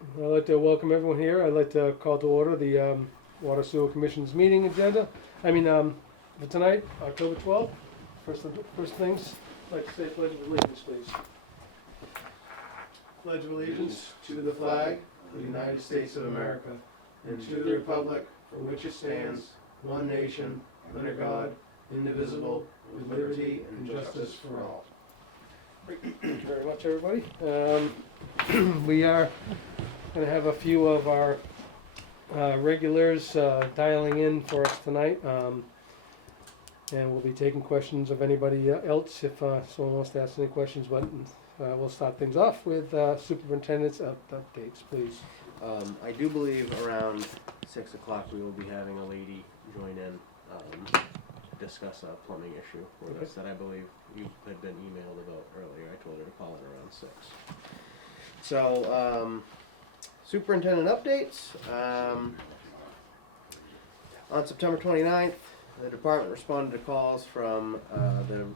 I'd like to welcome everyone here. I'd like to call to order the Water Sewer Commission's meeting agenda. For tonight, October 12th. First things, I'd like to say pledge of allegiance, please. Pledge of allegiance to the flag of the United States of America and to the republic for which it stands, one nation, under God, indivisible, with liberty and justice for all. Thank you very much, everybody. We are going to have a few of our regulars dialing in for us tonight, and we'll be taking questions of anybody else if someone wants to ask any questions. But we'll start things off with Superintendent's updates, please. I do believe around 6 o'clock we will be having a lady join in, discuss a plumbing issue with us that I believe you had been emailed about earlier. I told her to call it around 6. So, Superintendent updates. On September 29th, the department responded to calls from the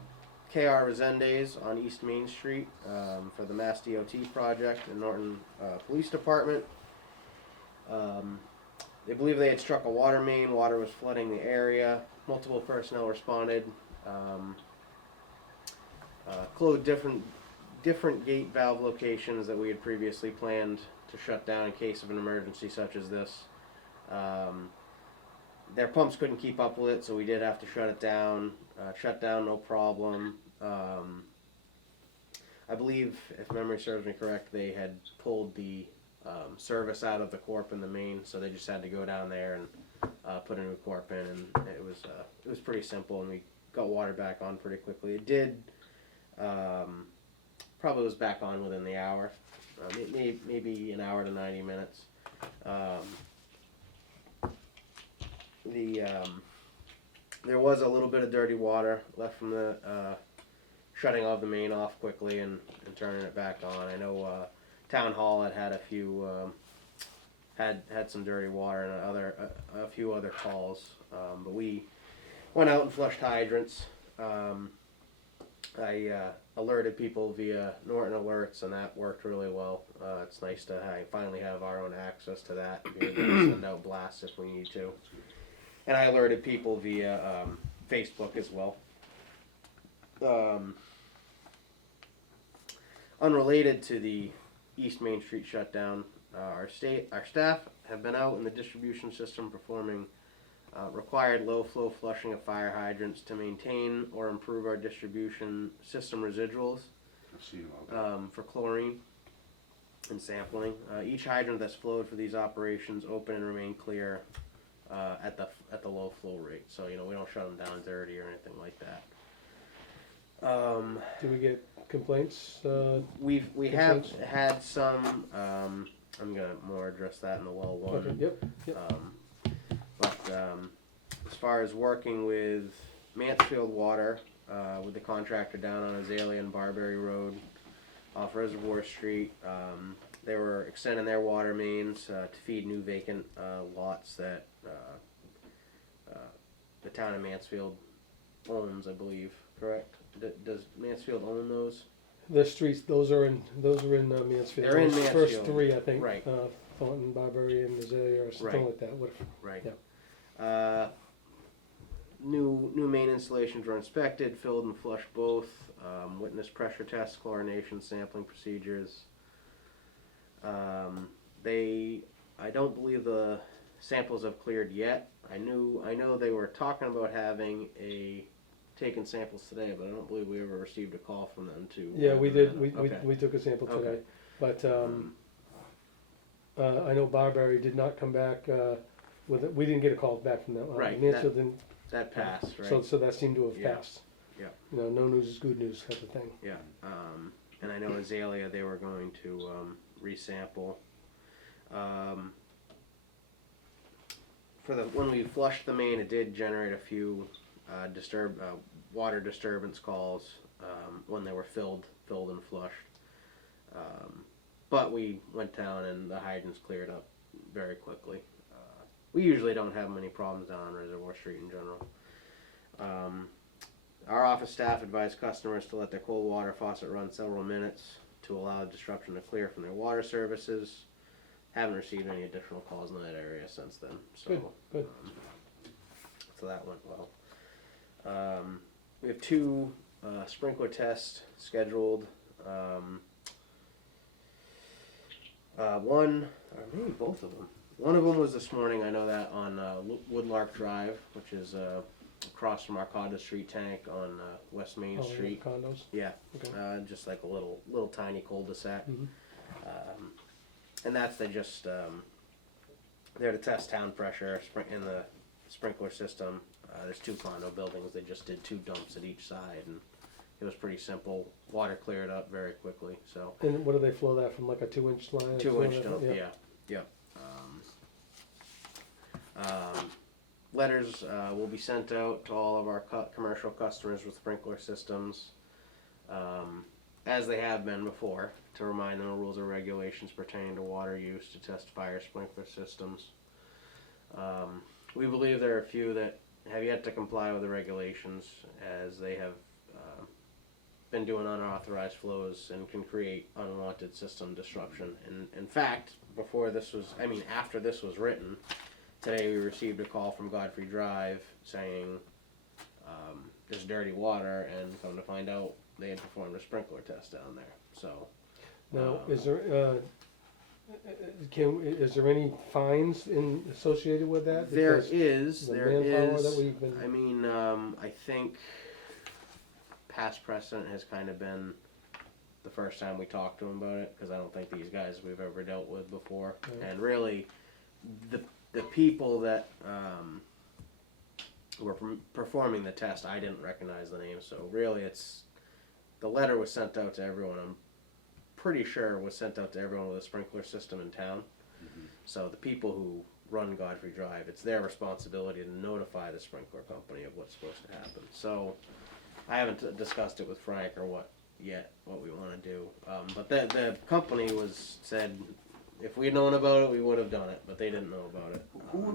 KR Resendes on East Main Street for the Mass DOT project in Norton Police Department. They believe they had struck a water main. Water was flooding the area. Multiple personnel responded. Closed different gate valve locations that we had previously planned to shut down in case of an emergency such as this. Their pumps couldn't keep up with it, so we did have to shut it down. Shut down, no problem. I believe, if memory serves me correct, they had pulled the service out of the corp in the main, so they just had to go down there and put a new corp in, and it was pretty simple, and we got water back on pretty quickly. It did probably was back on within the hour, maybe an hour to 90 minutes. There was a little bit of dirty water left from the shutting of the main off quickly and turning it back on. I know Town Hall had a few had some dirty water and a few other calls, but we went out and flushed hydrants. I alerted people via Norton Alerts, and that worked really well. It's nice to finally have our own access to that and be able to send out blasts if we need to. And I alerted people via Facebook as well. Unrelated to the East Main Street shutdown, our staff have been out in the distribution system performing required low flow flushing of fire hydrants to maintain or improve our distribution system residuals for chlorine and sampling. Each hydrant that's flowed for these operations open and remain clear at the low flow rate. So we don't shut them down dirty or anything like that. Do we get complaints? We have had some. I'm gonna more address that in the well one. Okay. Yep. But as far as working with Mansfield Water, with the contractor down on Azalea and Barberry Road off Reservoir Street, they were extending their water mains to feed new vacant lots that the town of Mansfield owns, I believe. Correct? Does Mansfield own those? The streets, those are in Mansfield. They're in Those Mansfield. First three, I think. Right. Thornton, Barberry, and Azalea, or something like that. Right. Yeah. New main installations were inspected, filled and flushed both. Witnessed pressure tests, chlorination, sampling procedures. I don't believe the samples have cleared yet. I know they were talking about having taking samples today, but I don't believe we ever received a call from them to. Yeah, we did. Okay. We took a sample today, Okay. but I know Barberry did not come back with it. We didn't get a call back from them. Right, Mansfield didn't. That passed, right? So that seemed to have Yeah. passed. Yeah. No news is good news type of thing. Yeah. And I know Azalea, they were going to resample. When we flushed the main, it did generate a few water disturbance calls when they were filled and flushed. But we went down and the hydrants cleared up very quickly. We usually don't have many problems down on Reservoir Street in general. Our office staff advised customers to let their cold water faucet run several minutes to allow disruption to clear from their water services. haven't received any additional calls in that area since then. So, Good. So that went well. We have 2 sprinkler tests scheduled. One, or maybe both of them. One of them was this morning. I know that on Woodlark Drive, which is across from Arcata Street Tank on West Main Street. Condos. Yeah, Okay. just like a little tiny cul-de-sac. Mhm. And that's they're to test town pressure in the sprinkler system. There's 2 condo buildings. They just did 2 dumps at each side, and it was pretty simple. Water cleared up very quickly. So And what do they flow that from, like a 2-inch line? 2-inch dump, yeah. Letters will be sent out to all of our commercial customers with sprinkler systems, as they have been before, to remind them of rules and regulations pertaining to water use to test fire sprinkler systems. We believe there are a few that have yet to comply with the regulations, as they have been doing unauthorized flows and can create unwanted system disruption. And in fact, after this was written, today we received a call from Godfrey Drive saying there's dirty water, and come to find out they had performed a sprinkler test down there. So Now, is there any fines associated with that? there Because is. manpower that we've been. I mean, I think past precedent has kind of been the first time we talked to them about it, because I don't think these guys we've ever dealt with before. Right. And really, the people that were performing the test, I didn't recognize the name. So really, the letter was sent out to everyone. I'm pretty sure it was sent out to everyone with a sprinkler system in town. Mm-hmm. So the people who run Godfrey Drive, it's their responsibility to notify the sprinkler company of what's supposed to happen. So I haven't discussed it with Frank or what we want to do. But the company said if we'd known about it, we would have done it, but they didn't know about it.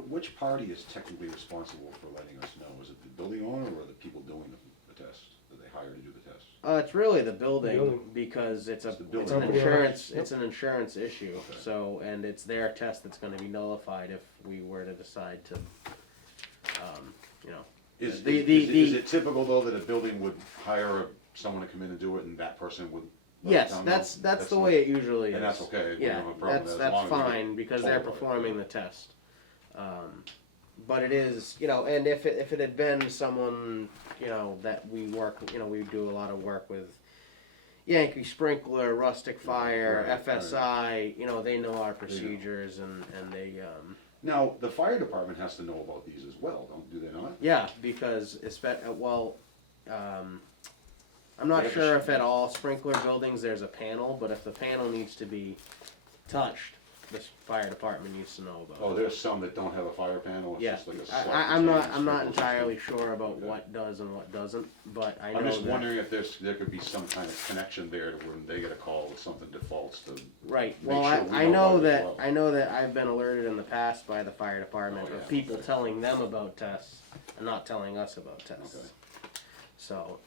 Which party is technically responsible for letting us know? Is it the building owner or the people doing the test that they hire to do the test? It's really the building, Building. because it's It's the building. an insurance Yep. it's an insurance issue. Okay. So, and it's their test that's going to be nullified if we were to decide to, Is The- it typical though that a building would hire someone to come in and do it, and that person would? let Yes, the town know? that's the not- way it usually is. And that's okay. We Yeah, don't have a problem with that, as that's long as we fine, get because told they're about it. performing the test. But it is, and if it had been someone, that we work, we do a lot of work with, Yankee Sprinkler, Rustic Fire, Right, FSI, they know our procedures, and they, Now, the fire department has to know about these as well, do they not? yeah, because I'm not They have sure a if at all sprinkler buildings there's a panel, but if the panel needs to be touched, the fire department needs to know about Oh, it. there's some that don't have a fire panel, it's Yeah, just like a I'm not self-contained entirely sprinkler sure about Okay. what does and what doesn't, but I know system. I'm just that, wondering if there could be some kind of connection there to when they get a call with something defaults to. right, make well, sure we I know know about it as that, well. I know that I've been alerted in the past by the fire department Oh, of yeah, people okay. telling them about tests and not telling us about tests. Okay. So,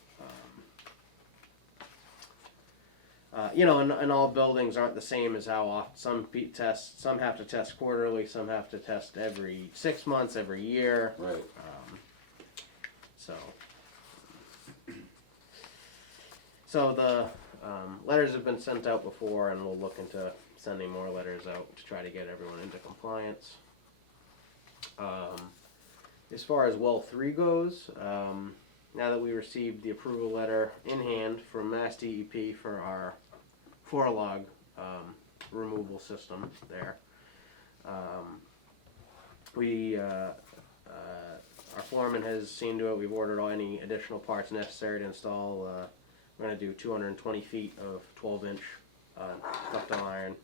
and all buildings aren't the same as how often some have to test quarterly, some have to test every 6 months, every year. Right, So the letters have been sent out before, and we'll look into sending more letters out to try to get everyone into compliance. As far as well 3 goes, now that we received the approval letter in hand from Mass DEP for our 4-log removal system there, our foreman has seen to it. We've ordered any additional parts necessary to install. We're going to do 220 feet of 12-inch ductile iron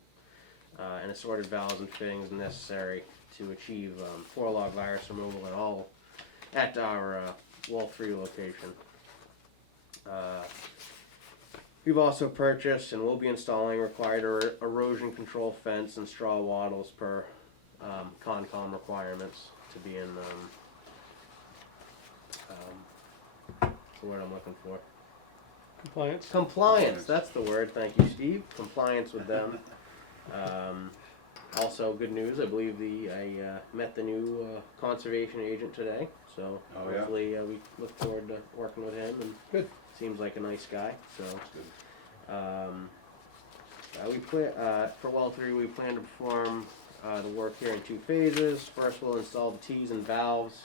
and assorted valves and fittings necessary to achieve 4-log virus removal at our Wall 3 location. We've also purchased and will be installing required erosion control fence and straw wattles per Concom requirements to be in the word I'm looking for. Compliance, that's the word. Thank you, Steve. Compliance with them. Also also good news. I believe I met the new conservation agent today, so Oh, yeah? hopefully we look forward to working with him. And Good. seems like a nice guy. So Good. for well 3, we plan to perform the work here in 2 phases. First, we'll install the T's and valves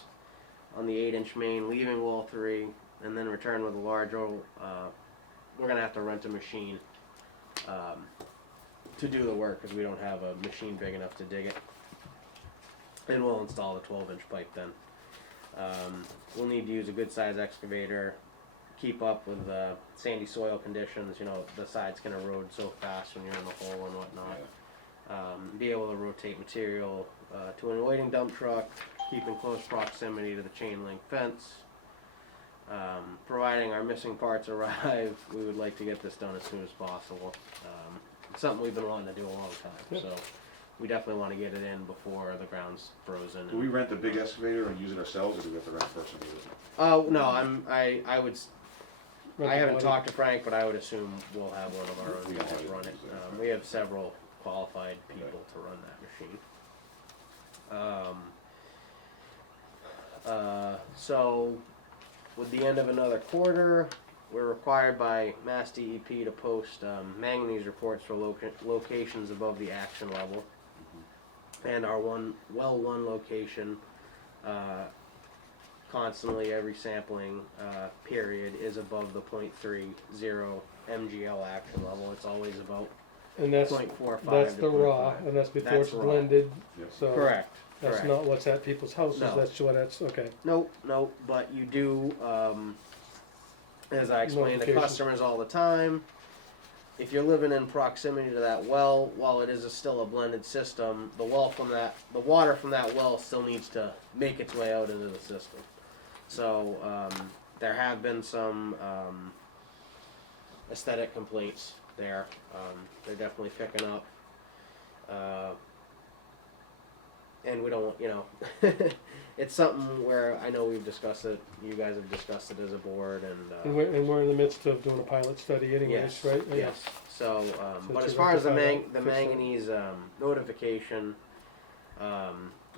on the 8-inch main leaving well 3, and then return with a larger. We're gonna have to rent a machine to do the work because we don't have a machine big enough to dig it. And we'll install the 12-inch pipe then. We'll need to use a good size excavator, keep up with sandy soil conditions. You know, the sides can erode so fast when you're in the hole and whatnot. Be able to rotate material to an awaiting dump truck, keep in close proximity to the chain link fence. Providing our missing parts arrive, we would like to get this done as soon as possible. It's something we've been wanting to do a long time, Yeah. so we definitely want to get it in before the ground's frozen. Do we rent the big excavator and use it ourselves, or do we have to rent a person to use it? Oh no, I would. Rent I the haven't body. talked to Frank, but I would assume we'll have one of our own We guys already run it. use that. We have several qualified people to run that machine. So, with the end of another quarter, we're required by Mass DEP to post manganese reports for locations above the action level. And our well 1 location, constantly every sampling period is above the 0.30 MGL action level. It's always about And that's 0.45 that's to the raw, 0.5. and that's before That's it's raw. blended. Yep. So Correct. that's correct. not what's at people's houses. No. That's what that's okay. Nope, but you do, as I explain to Notification. customers all the time, if you're living in proximity to that well, while it is still a blended system, the water from that well still needs to make its way out into the system. So, there have been some, aesthetic complaints there. They're definitely picking up. And we don't, it's something where I know we've discussed it, you guys have discussed it as a board, And we're in the midst of doing a pilot study anyways, yes, right? yes. So, but to as far as the rectify that, the fix that. manganese notification,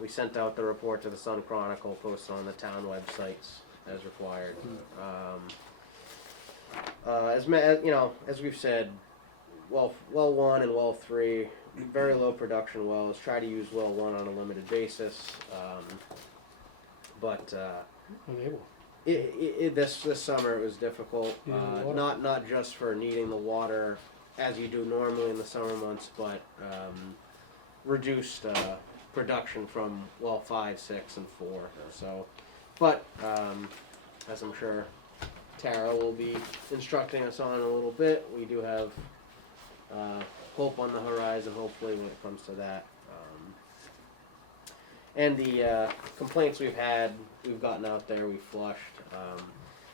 we sent out the report to the Sun Chronicle, posted on the town websites as required. As we've said, well 1 and well 3, very low production wells. Try to use well 1 on a limited basis, but Unable. this summer it was difficult. Needing the water. Not just for needing the water as you do normally in the summer months, but reduced production from well 5, 6, and 4. So, but as I'm sure Tara will be instructing us on in a little bit, we do have hope on the horizon, hopefully, when it comes to that. And the complaints we've had, we've gotten out there, we've flushed.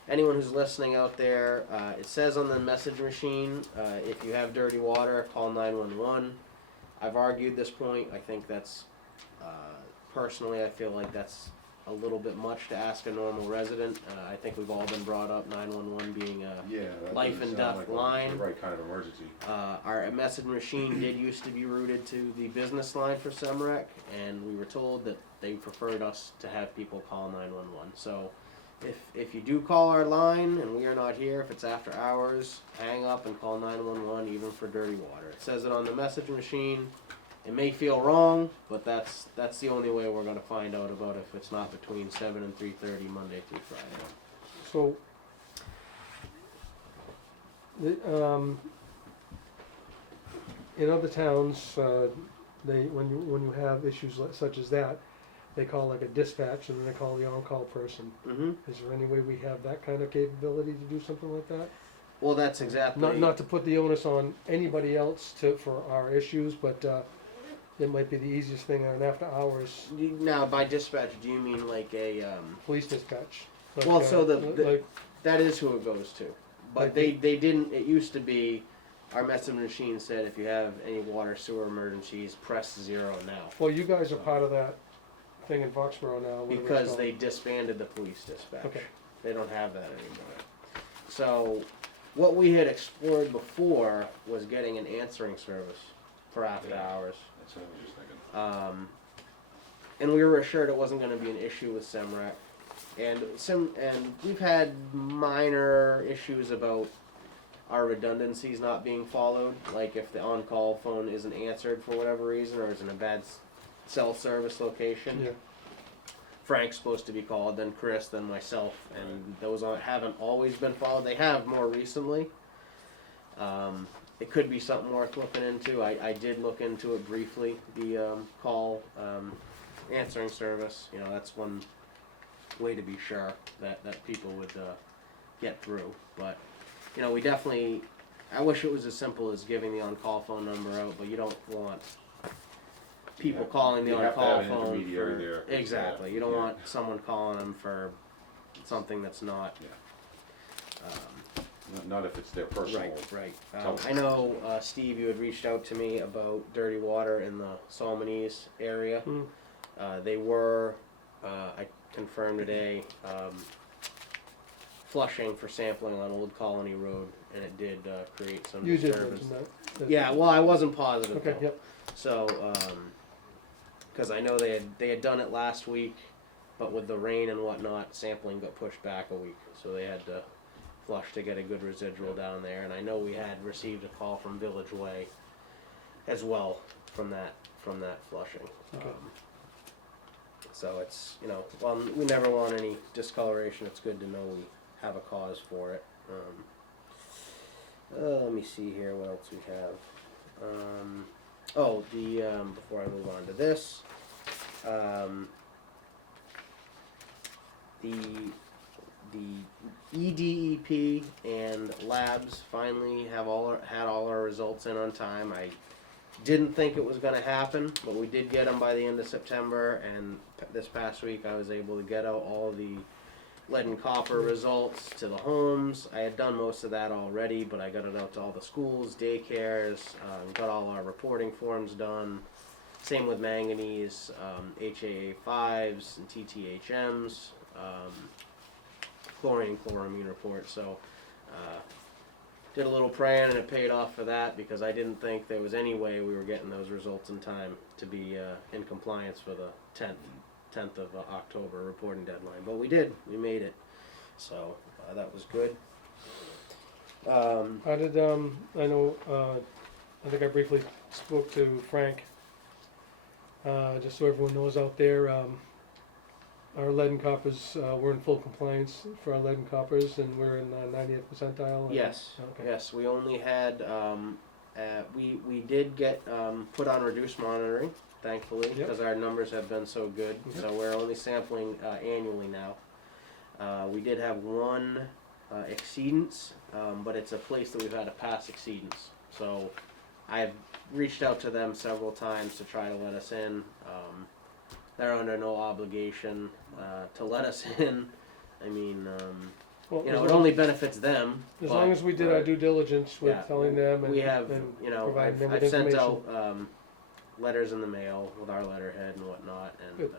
Anyone who's listening out there, it says on the message machine, if you have dirty water, call 911. I've argued this point. I think that's, personally, I feel like that's a little bit much to ask a normal resident. I think we've all been brought up 911 being a That life doesn't and sound death like line. the right kind of emergency. Our message machine did used to be routed to the business line for SEMREC, and we were told that they preferred us to have people call 911. So if you do call our line and we are not here, if it's after hours, hang up and call 911 even for dirty water. It says it on the message machine. It may feel wrong, but that's the only way we're going to find out about if it's not between 7 and 3:30 Monday through Friday. So, in other towns, when you have issues such as that, they call like a dispatch and then they call the on-call person. Mm-hmm. Is there any way we have that kind of capability to do something like that? Well, that's exactly. Not to put the onus on anybody else for our issues, but it might be the easiest thing on after hours Now, by dispatch, do you mean like a? police dispatch. Like, Well, so like, that is who it goes to, but they didn't. It used to be, our message machine said if you have any water sewer emergencies, press 0 now. well, you guys are part of that thing in Foxborough now. whatever it's Because called. they disbanded the police dispatch. Okay. They don't have that anymore. So, what we had explored before was getting an answering service for after Yeah. hours. That's what I was just thinking. And we were assured it wasn't going to be an issue with SEMREC. And we've had minor issues about our redundancies not being followed, like if the on-call phone isn't answered for whatever reason or is in a bad cell service location. Yeah. Frank's supposed to be called, then Chris, then myself, and those haven't always been followed. They have more recently. It could be something worth looking into. I did look into it briefly, the call answering service. You know, that's one way to be sure that people would get through. But, you know, we definitely, I wish it was as simple as giving the on-call phone number out, but you don't want people calling the You have to on-call have an phone intermediary for, there, 'cause, exactly. You don't yeah. want someone calling them for something that's not. Yeah. Not if it's their personal. Right. telephone. I know, Steve, you had reached out to me about dirty water in the Salmonese area. Mm. They were, I confirmed today, flushing for sampling on Old Colony Road, and it did create some You did disturbance. mention that. Yeah, well, I wasn't positive. Okay, though. yep. So, because I know they had done it last week, but with the rain and whatnot, sampling got pushed back a week, so they had to flush to get a good residual down there. And I know we had received a call from Village Way as well from that flushing. Okay. So it's, you know, well, we never want any discoloration. It's good to know we have a cause for it. Let me see here what else we have. Before I move on to this, the EDEP and labs finally had all our results in on time. I didn't think it was going to happen, but we did get them by the end of September, and this past week I was able to get out all the lead and copper results to the homes. I had done most of that already, but I got it out to all the schools, daycares, got all our reporting forms done. Same with manganese, HAA5s and TTHMs, chlorine, chloramine report. So did a little praying, and it paid off for that, because I didn't think there was any way we were getting those results in time to be in compliance for the 10th of October reporting deadline. But we did. We made it. So that was good. How did, I know, I think I briefly spoke to Frank, just so everyone knows out there, our lead and coppers, we're in full compliance for our lead and coppers, and we're in 90th percentile. Yes. Okay. Yes. We only had, we did get put on reduced monitoring, thankfully, Yep. because our numbers have been so good. Yep. So we're only sampling annually now. We did have one exceedance, but it's a place that we've had a past exceedance. So I've reached out to them several times to try to let us in. They're under no obligation to let us in. I mean, Well, you know, as it long- only benefits them. As but- long as we did our Right. due diligence with Yeah, telling them and, we have, and you know, providing them I've with sent information. out letters in the mail with our letterhead and whatnot, and Good.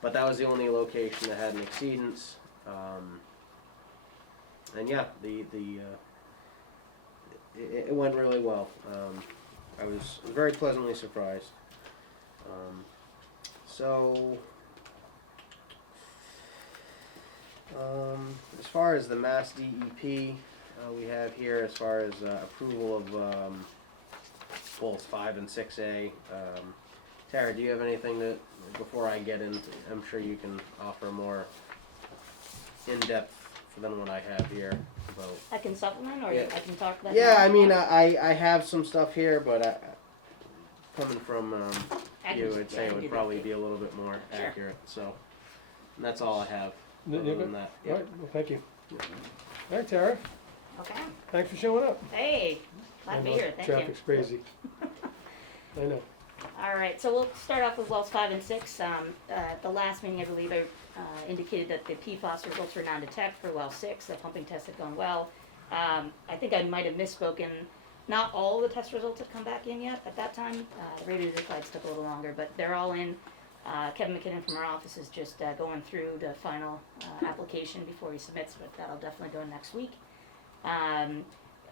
but that was the only location that had an exceedance. And yeah, it went really well. I was very pleasantly surprised. As far as the Mass DEP, we have here as far as approval of goals 5 and 6A. Tara, do you have anything that, before I get into, I'm sure you can offer more in-depth than what I have here about. I can supplement, or Yeah. I can talk about. Yeah, that. I mean, I have some stuff here, but coming from I you, can- I'd yeah, say I it can would do that probably too. be a little bit more Sure. accurate. So, and that's all I have. You're Other good? than that, All right, well, thank you. All right, Tara, Okay. thanks for showing up. Hey, glad I to be know here. Thank you. Traffic's crazy. I know. All right, so we'll start off with wells 5 and 6. At the last meeting, I believe I indicated that the PFAS results were non-detect for well 6. The pumping test had gone well. I think I might have misspoken. Not all of the test results have come back in yet at that time. The radionuclides took a little longer, but they're all in. Kevin McKinnon from our office is just going through the final application before he submits, but that'll definitely go next week.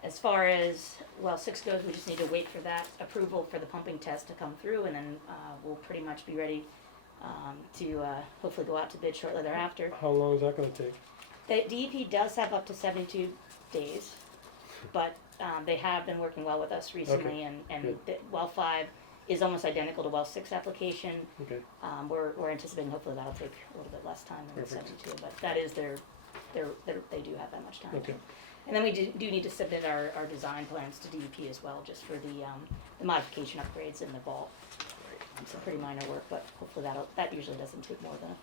As far as well 6 goes, we just need to wait for that approval for the pumping test to come through, and then we'll pretty much be ready to hopefully go out to bid shortly thereafter. How long is that gonna take? The DEP does have up to 72 days, but they have been working well with us recently, and good. the well 5 is almost identical to well 6 application. Okay, We're anticipating hopefully that'll take a little bit less time than the Perfect. 72, but that is they do have that much time. okay, And then we do need to submit our design plans to DEP as well, just for the modification upgrades in the vault. Some pretty minor work, but hopefully that usually doesn't take more than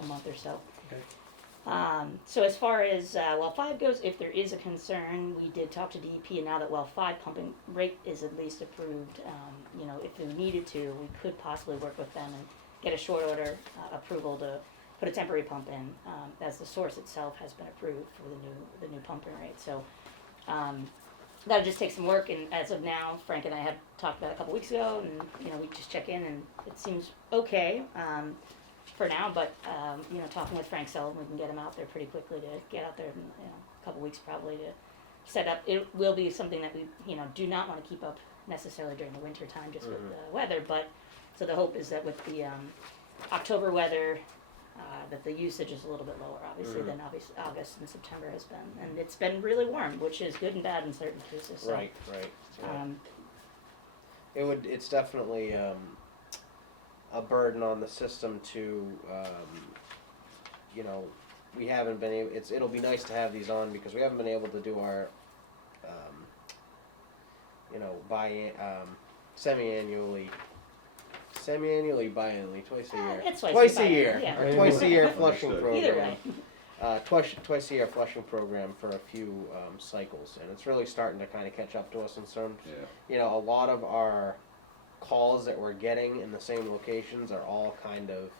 a month or so. okay. So as far as well 5 goes, if there is a concern, we did talk to DEP, and now that well 5 pumping rate is at least approved, if we needed to, we could possibly work with them and get a short order approval to put a temporary pump in, as the source itself has been approved for the new pumping rate. So that'll just take some work, and as of now, Frank and I had talked about it a couple weeks ago, and we just check in, and it seems okay. For now, but talking with Frank Sullivan, we can get him out there pretty quickly to get out there in a couple weeks probably to set up. It will be something that we do not want to keep up necessarily during the winter time just with the weather, but so the hope is that with the October weather that the usage is a little bit lower obviously than August and September has been, and it's been really warm, which is good and bad in certain cases. So, Right. Yeah. It's definitely a burden on the system to, we haven't been able, it'll be nice to have these on because we haven't been able to do our, semi-annually, biannually, twice a year. It's Twice a year. Yeah. Our twice a year flushing Understood. program. Either way. Twice a year flushing program for a few cycles, and it's really starting to kind of catch up to us in terms. Yeah. A lot of our calls that we're getting in the same locations are all kind of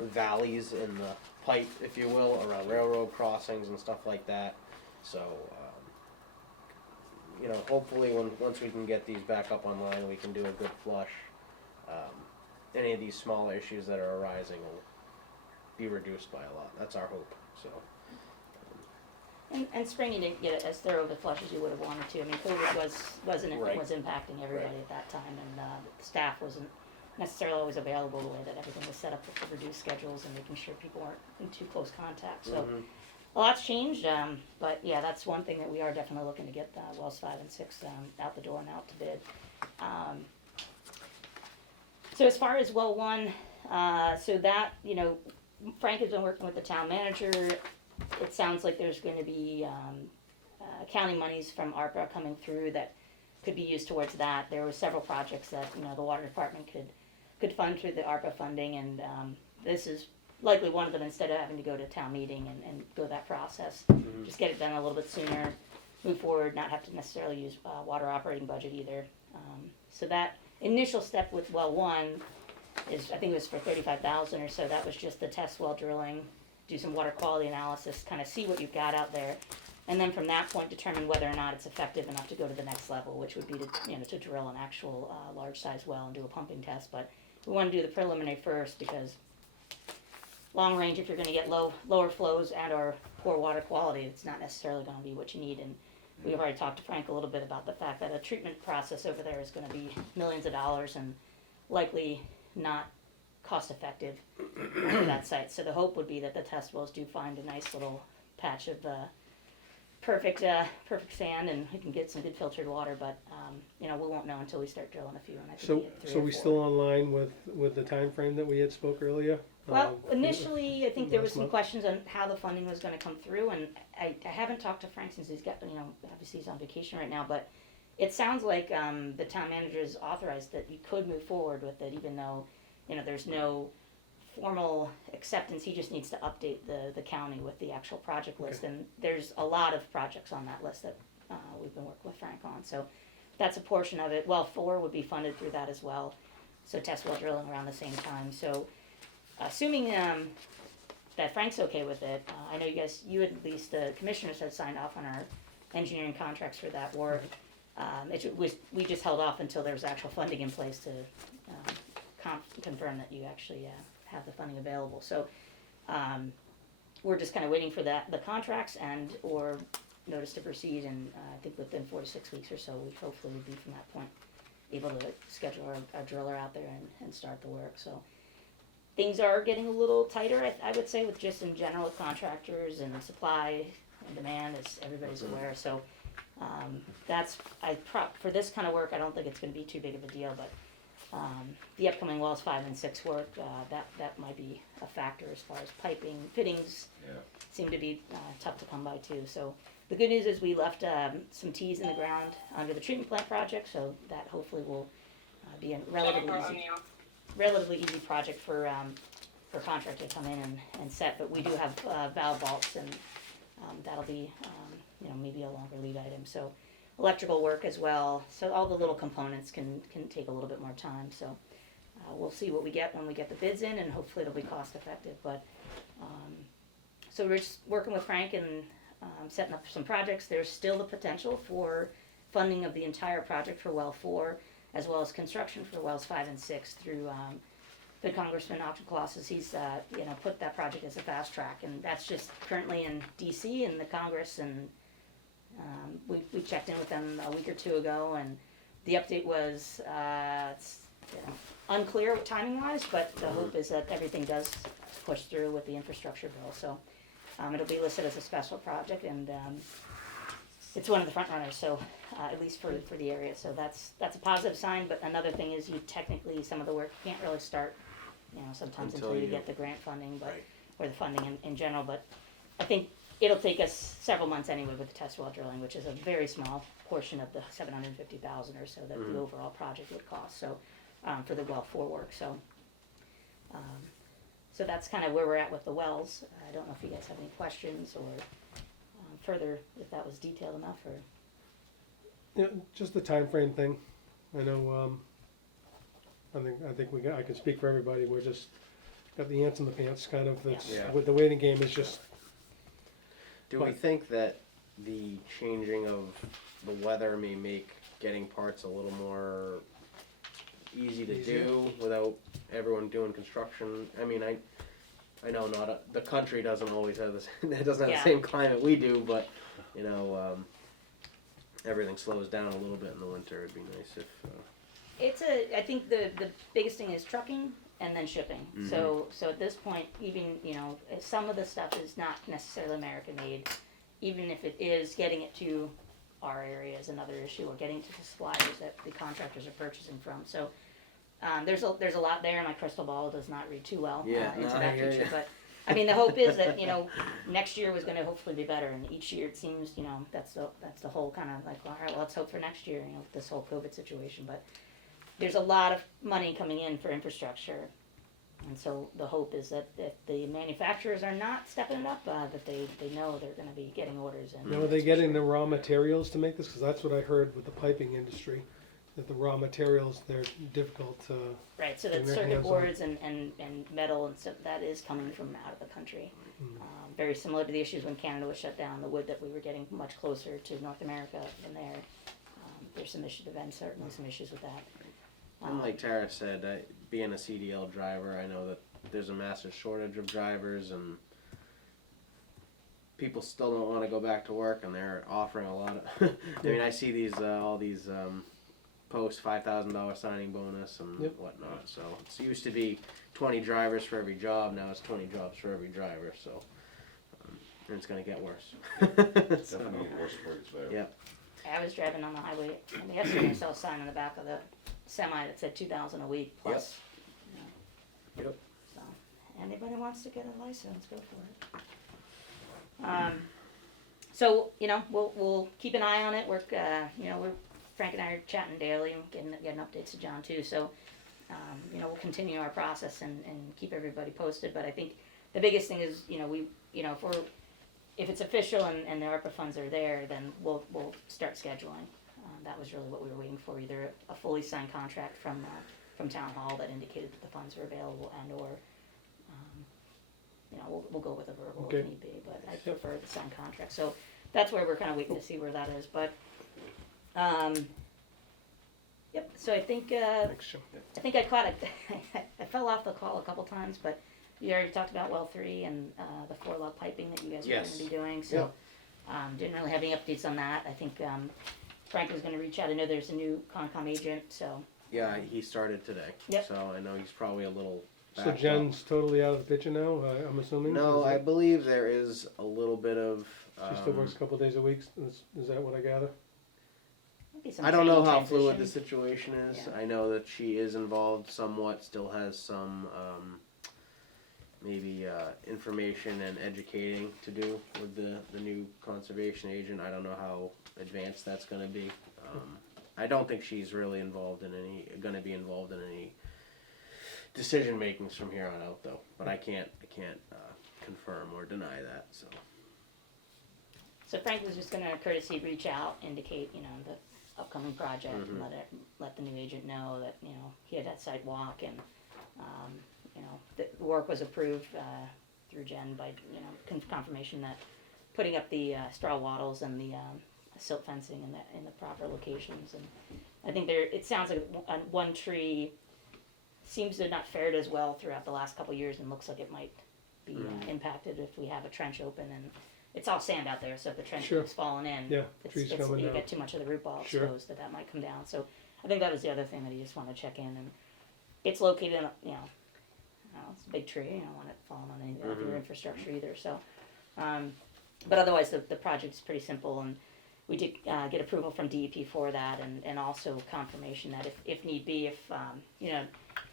valleys in the pipe, if you will, around railroad crossings and stuff like that. So, hopefully once we can get these back up online, we can do a good flush. Any of these smaller issues that are arising will be reduced by a lot. That's our hope. So. And spring, you didn't get as thorough of a flush as you would have wanted to. I mean, COVID Right. was impacting everybody Right. at that time, and the staff wasn't necessarily always available the way that everything was set up with the reduced schedules and making sure people weren't in too close contact. So a lot's changed, but yeah, that's one thing that we are definitely looking to get wells 5 and 6 out the door and out to bid. So as far as well 1, so that Frank has been working with the town manager. It sounds like there's going to be county monies from ARPA coming through that could be used towards that. There were several projects that the water department could fund through the ARPA funding, and this is likely one of them. Instead of having to go to town meeting and go that process, just get it done a little bit sooner, move forward, not have to necessarily use water operating budget either. So that initial step with well 1 is, I think it was for $35,000 or so. That was just the test well drilling, do some water quality analysis, kind of see what you've got out there, and then from that point determine whether or not it's effective enough to go to the next level, which would be to drill an actual large size well and do a pumping test. But we want to do the preliminary first because long range, if you're going to get lower flows and or poor water quality, it's not necessarily going to be what you need. And we've already talked to Frank a little bit about the fact that a treatment process over there is going to be millions of dollars and likely not cost effective for that site. So the hope would be that the test wells do find a nice little patch of perfect sand, and we can get some good filtered water. But we won't know until we start drilling a few. And I think we get 3 So or we 4. still online with the time frame that we had spoke earlier? Well, initially, I think there was last some month. questions on how the funding was going to come through, and I haven't talked to Frank since he's got, obviously he's on vacation right now, but it sounds like the town manager has authorized that you could move forward with it, even though, there's no formal acceptance. He just needs to update the county with the actual project list, Okay. and there's a lot of projects on that list that we've been working with Frank on, so that's a portion of it. Well 4 would be funded through that as well, so test well drilling around the same time. So assuming that Frank's okay with it, I know you at least, the commissioners had signed off on our engineering contracts for that work. We just held off until there was actual funding in place to confirm that you actually have the funding available. So we're just kind of waiting for the contracts and or notice to proceed, and I think within 4 to 6 weeks or so, we hopefully would be from that point able to schedule our driller out there and start the work. So things are getting a little tighter, I would say, with just in general with contractors and supply and demand, as everybody's aware. So for this kind of work, I don't think it's going to be too big of a deal, but the upcoming wells 5 and 6 work, that might be a factor as far as piping. Fittings Yeah. seem to be tough to come by too. So the good news is we left some T's in the ground under the treatment plant project, so that hopefully will be a relatively easy project for contractor to come in and set. But we do have valve vaults, and that'll be maybe a longer lead item. So electrical work as well. So all the little components can take a little bit more time. So we'll see what we get when we get the bids in, and hopefully it'll be cost effective. But so we're just working with Frank and setting up some projects. There's still the potential for funding of the entire project for well 4, as well as construction for wells 5 and 6 through the Congressman Dr. Colossus. He's put that project as a fast track, and that's just currently in D.C. and the Congress. And we checked in with them a week or two ago, and the update was it's, unclear timing wise, but the hope is that everything does push through with the infrastructure bill. So it'll be listed as a special project, and it's one of the front runners, so at least for the area. So that's a positive sign. But another thing is, you technically, some of the work can't really start sometimes until you get the grant funding, but or the funding in general. But I think it'll take us several months anyway with the test well drilling, which is a very small portion of the $750,000 or so that the overall project would cost. So for the well 4 work. So that's kind of where we're at with the wells. I don't know if you guys have any questions or further, if that was detailed enough, or Just the time frame thing. I know. I think I can speak for everybody. We're just got the ants in the pants, kind of. Yeah. With the waiting game is just. Do we think that the changing of the weather may make getting parts a little more easy to Easier? do without everyone doing construction? I mean, I know the country doesn't always have this. It doesn't have the same climate we do, but everything slows down a little bit in the winter. It'd be nice if. I think the biggest thing is trucking and then shipping. Mhm. So at this point, even some of the stuff is not necessarily American made. Even if it is, getting it to our area is another issue, or getting to the suppliers that the contractors are purchasing from. So there's a lot there. My crystal ball does not read too well into that future. But I mean, the hope is that next year was going to hopefully be better, and each year it seems that's the whole kind of like, all right, well, let's hope for next year. With this whole COVID situation, but there's a lot of money coming in for infrastructure, and so the hope is that if the manufacturers are not stepping it up, that they know they're going to be getting orders. And Now, are they getting the raw materials to make this? Because that's what I heard with the piping industry, that the raw materials, they're difficult to. Right, so Getting that their circuit hands on boards and metal and stuff, that is coming from out of the country. Very similar to the issues when Canada was shut down, the wood that we were getting much closer to North America than there. There's some issues, and certainly some issues with that. And like Tara said, being a CDL driver, I know that there's a massive shortage of drivers, and people still don't want to go back to work, and they're offering a lot of. I mean, I see these all these post $5,000 signing bonus and whatnot. So it used to be 20 drivers for every job. Now it's 20 jobs for every driver. So and it's gonna get worse. So, Definitely worse for it's there. yeah. I was driving on the highway, and yesterday I saw a sign on the back of the semi that said $2,000 a week plus. Yep. So, anybody wants to get a license, go for it. So we'll keep an eye on it. Frank and I are chatting daily and getting updates to John too. So we'll continue our process and keep everybody posted. But I think the biggest thing is if it's official and the ARPA funds are there, then we'll start scheduling. That was really what we were waiting for, either a fully signed contract from Town Hall that indicated that the funds were available, and/or we'll go with a verbal if need be. But I prefer the signed contract. So that's where we're kind of waiting to see where that is. But yep. So I think I caught it. I fell off the call a couple times, but you already talked about well 3 and the 4 log piping that you guys are going to be doing. So Didn't really have any updates on that. I think, Frank was gonna reach out. I know there's a new Concom agent, so, Yeah, he started today. Yep. So I know he's probably a little. So backed up. Jen's totally out of the picture now, I'm assuming? No, Is I that- believe there is a little bit of. She still works a couple days a week, is that what I gather? maybe some I don't know training how fluid the transition. situation is. Yeah. I know that she is involved somewhat, still has some maybe information and educating to do with the new conservation agent. I don't know how advanced that's going to be. I don't think she's really going to be involved in any decision makings from here on out, though. But I can't confirm or deny that. So. So Frank was just gonna courtesy reach out, indicate, the upcoming project, and Mhm. let the new agent know that, he had that site walk, and, the work was approved, through Jen by, confirmation that putting up the, straw wattles and the, silt fencing in the proper locations, and I think it sounds like one tree seems to have not fared as well throughout the last couple of years, and looks like it might be impacted if we have a trench open, and it's all sand out there, so if the trench Sure. is falling in, Yeah, trees coming you down. get too much of the root ball Sure. exposed, that might come down. So I think that was the other thing that he just wanted to check in, and it's located in, it's a big tree. You don't want it falling on any of your infrastructure either. So, but otherwise the project's pretty simple, and we did get approval from DEP for that, and also confirmation that if need be, if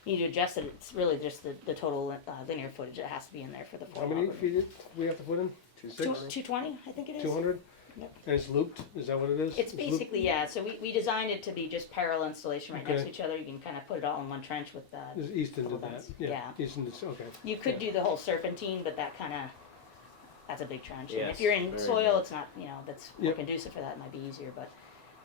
need to adjust it, it's really just the total linear footage that has to be in there for the How many feet do we have to put in? 220, I think it is. 200? Yep. And it's looped, is that what it is? It's looped? basically, yeah, so we designed it to be just parallel installation right next Okay. to each other. You can kind of put it all in one trench with There's Easton did that, Fence. yeah, Yeah. Easton did, okay. you could Yeah. do the whole serpentine, but that's a big trench. And Yes, if you're in very soil, big. it's not, that's more Yep. conducive for that, it might be easier, but,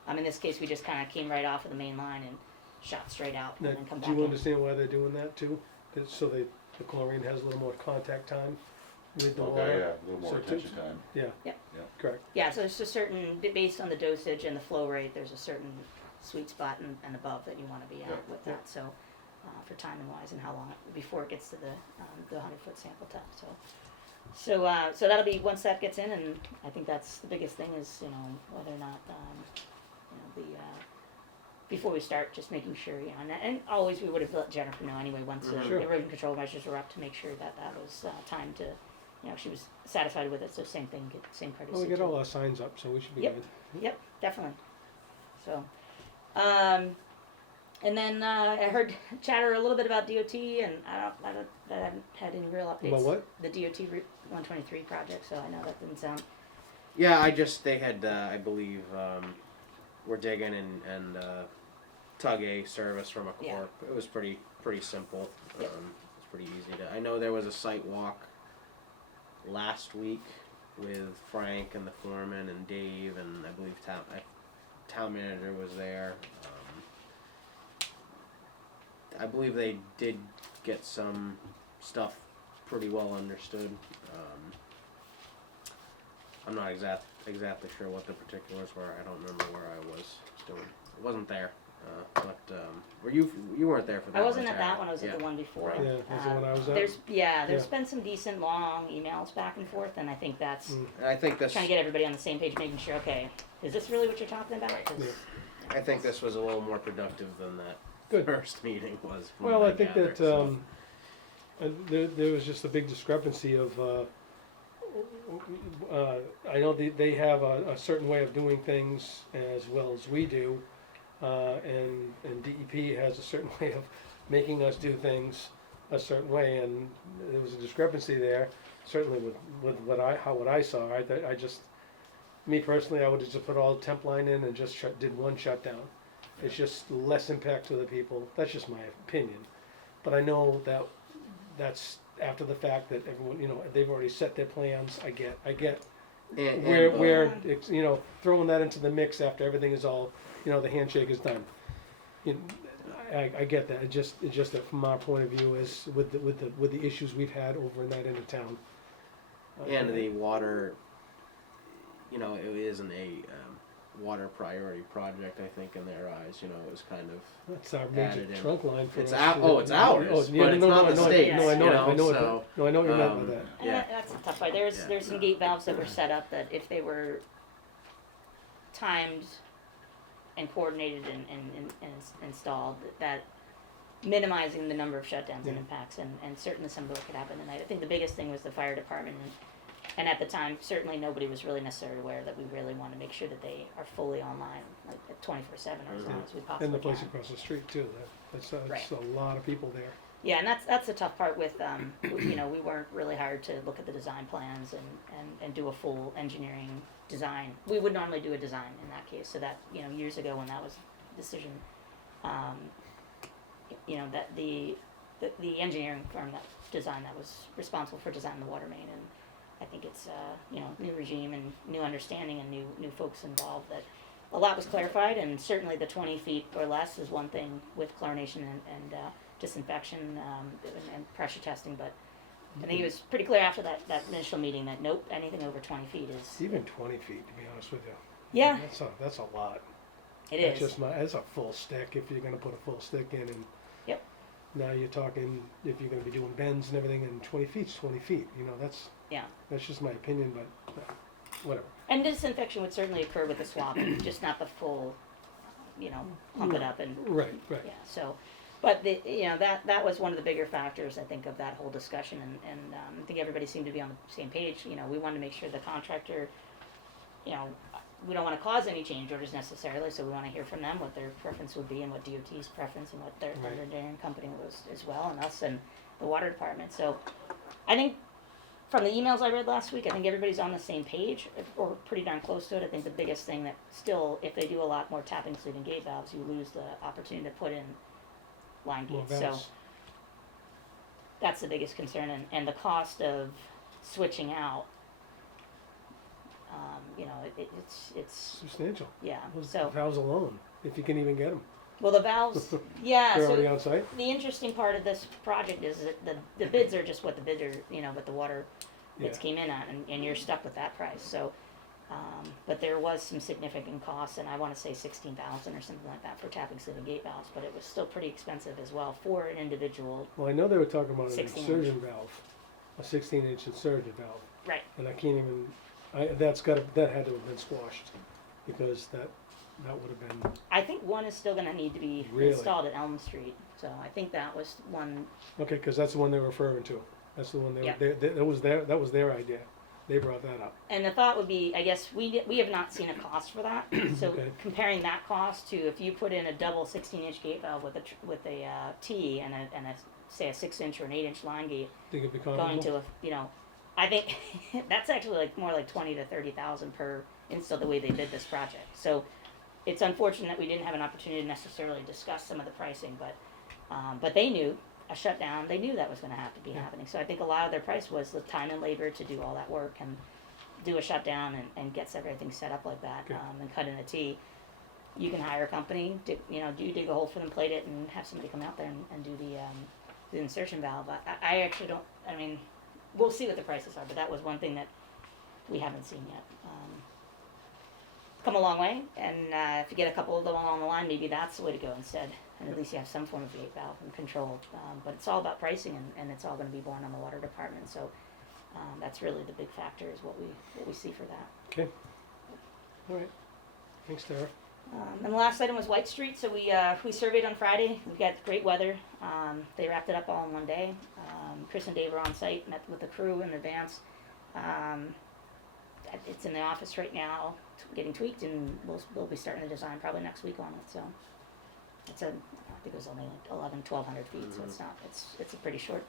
in this case, we just kind of came right off of the main line and shot straight out Now, and then come do back you in. understand why they're doing that too? So the chlorine has a little more contact time with the Okay, water? yeah, a little more So attention time. Yeah. Yep. Correct. Yeah, so it's a certain, based on the dosage and the flow rate, there's a certain sweet spot and above that you want to be at Yeah. with Yeah. that, so, for timing wise and how long, before it gets to the 100-foot sample top, so that'll be, once that gets in, and I think that's the biggest thing is, whether or not, before we start, just making sure, and always we would have let Jennifer know anyway, once the Sure. erosion control measures were up, to make sure that was, time to, she was satisfied with it, so same thing, same courtesy. Well, we get to- all our signs up, so we should be Yep. good. Yep, definitely. So, and then I heard chatter a little bit about DOT, and I haven't had any real updates. About what? The DOT Route 123 project. So I know that didn't sound. Yeah, they had, I believe, we're digging and tug a service from a corp. Yeah. It was pretty simple. Yep. It's pretty easy to. I know there was a site walk last week with Frank and the foreman and Dave, and I believe town manager was there. I believe they did get some stuff pretty well understood. I'm not exactly sure what the particulars were. I don't remember where I was doing. I wasn't there, but you weren't there for that I wasn't one, at that Tara. one. I was at the one before. Yeah, that's the one I was at. There's Yeah. been some decent long emails back and forth, and I think that's And I think this. trying to get everybody on the same page, making sure, okay, is this really what you're talking about? 'Cause, Yeah. I think this was a little more productive than that Good. first meeting was. from Well, what I think gathered, that, so. there was just a big discrepancy of, I know they have a certain way of doing things as well as we do, and DEP has a certain way of making us do things a certain way, and there was a discrepancy there, certainly with what I saw. I just, me personally, I would have just put all the temp line in and just did one shutdown. It's just less impact to the people. That's just my opinion. But I know that that's after the fact that everyone, they've already set their plans. I get And, where it's, throwing that into the mix after everything is all, the handshake is done. I get that. It's just that from our point of view, is with the issues we've had over in that end of town. And the water, it isn't a water priority project, I think, in their eyes. It was kind of. That's our major added in. trunk line for It's us. ours, but it's not the state's, No, I know so, what you meant by that. And Yeah. that's a tough part. There's some gate valves that were set up that if they were timed and coordinated and installed, that minimizing the number of shutdowns and impacts, and certainly some of it could happen tonight. I think the biggest thing was the fire department, and at the time, certainly nobody was really necessarily aware that we really want to make sure that they are fully online, like 24/7 or as long as we possibly And the place can. across the street too, that's Right. a lot of people there. Yeah, and that's the tough part with, you know, we weren't really hired to look at the design plans and do a full engineering design. We would normally do a design in that case, so that, you know, years ago when that was a decision, you know, that the engineering firm that designed that was responsible for designing the water main, and I think it's, you know, new regime and new understanding and new folks involved, that a lot was clarified, and certainly the 20 feet or less is one thing with chlorination and disinfection and pressure testing, but I think it was pretty clear after that initial meeting that nope, anything over 20 feet is, Even 20 feet, to be honest with you. yeah, That's a lot. it That's is. just not, that's a full stick if you're gonna put a full stick in, and Yep. now you're talking, if you're gonna be doing bends and everything, and 20 feet's 20 feet, you know, that's Yeah. just my opinion, but whatever. And disinfection would certainly occur with the swabbing, just not the full, you know, pump it up and, Right, right. yeah, so. But you know, that was one of the bigger factors, I think, of that whole discussion, and I think everybody seemed to be on the same page. You know, we wanted to make sure the contractor, you know, we don't want to cause any change orders necessarily, so we want to hear from them what their preference would be and what DOT's preference and what their Right. engineering company was as well, and us and the water department. So I think from the emails I read last week, I think everybody's on the same page, or pretty darn close to it. I think the biggest thing that still, if they do a lot more tapping, sleeve, and gate valves, you lose the opportunity to put in line Well, gates. So that's the biggest concern, and the cost of switching out, you know, it's substantial. yeah. Those So valves alone, if you can even get them. well, the valves, yeah. They're already So on site? the interesting part of this project is that the bids are just what the bidder, you know, what the water bids Yeah. came in at, and you're stuck with that price. So, but there was some significant costs, and I want to say 16,000 or something like that for tapping sleeve and gate valves, but it was still pretty expensive as well for an individual. Well, I know they were talking about an 16 insertion valve, a 16-inch insertion valve. Right. And I can't even, that had to have been squashed, because that would have been, I think one is still going to need to be Really? installed at Elm Street. So I think that was one. okay, because that's the one they were referring to. That's the one Yeah. that was their idea. They brought that up. And the thought would be, I guess we have not seen a cost for that. So Okay. comparing that cost to if you put in a double 16-inch gate valve with a T and a say a 6-inch or an 8-inch line gate Think it'd be going comparable? to a, you know, I think that's actually like more like 20 to 30,000 per install the way they did this project. So it's unfortunate that we didn't have an opportunity to necessarily discuss some of the pricing, but they knew a shutdown. They knew that was going to have to be Yeah. happening. So I think a lot of their price was the time and labor to do all that work and do a shutdown and gets everything set up like that, Okay. and cut in a T. You can hire a company, you dig a hole for them, plate it, and have somebody come out there and do the insertion valve. I actually don't. I mean, we'll see what the prices are, but that was one thing that we haven't seen yet. Come a long way, and if you get a couple of them along the line, maybe that's the way to go instead. And at least you have some form of gate valve and control. But it's all about pricing, and it's all going to be borne on the water department. So that's really the big factor is what we see for that. Okay. All right. Thanks, Tara. And the last item was White Street. So we surveyed on Friday. We got great weather. They wrapped it up all in one day. Chris and Dave were on site, met with the crew in advance. It's in the office right now, getting tweaked, and we'll be starting the design probably next week on it. So it's I think it was only like 1,200 feet, so it's a pretty short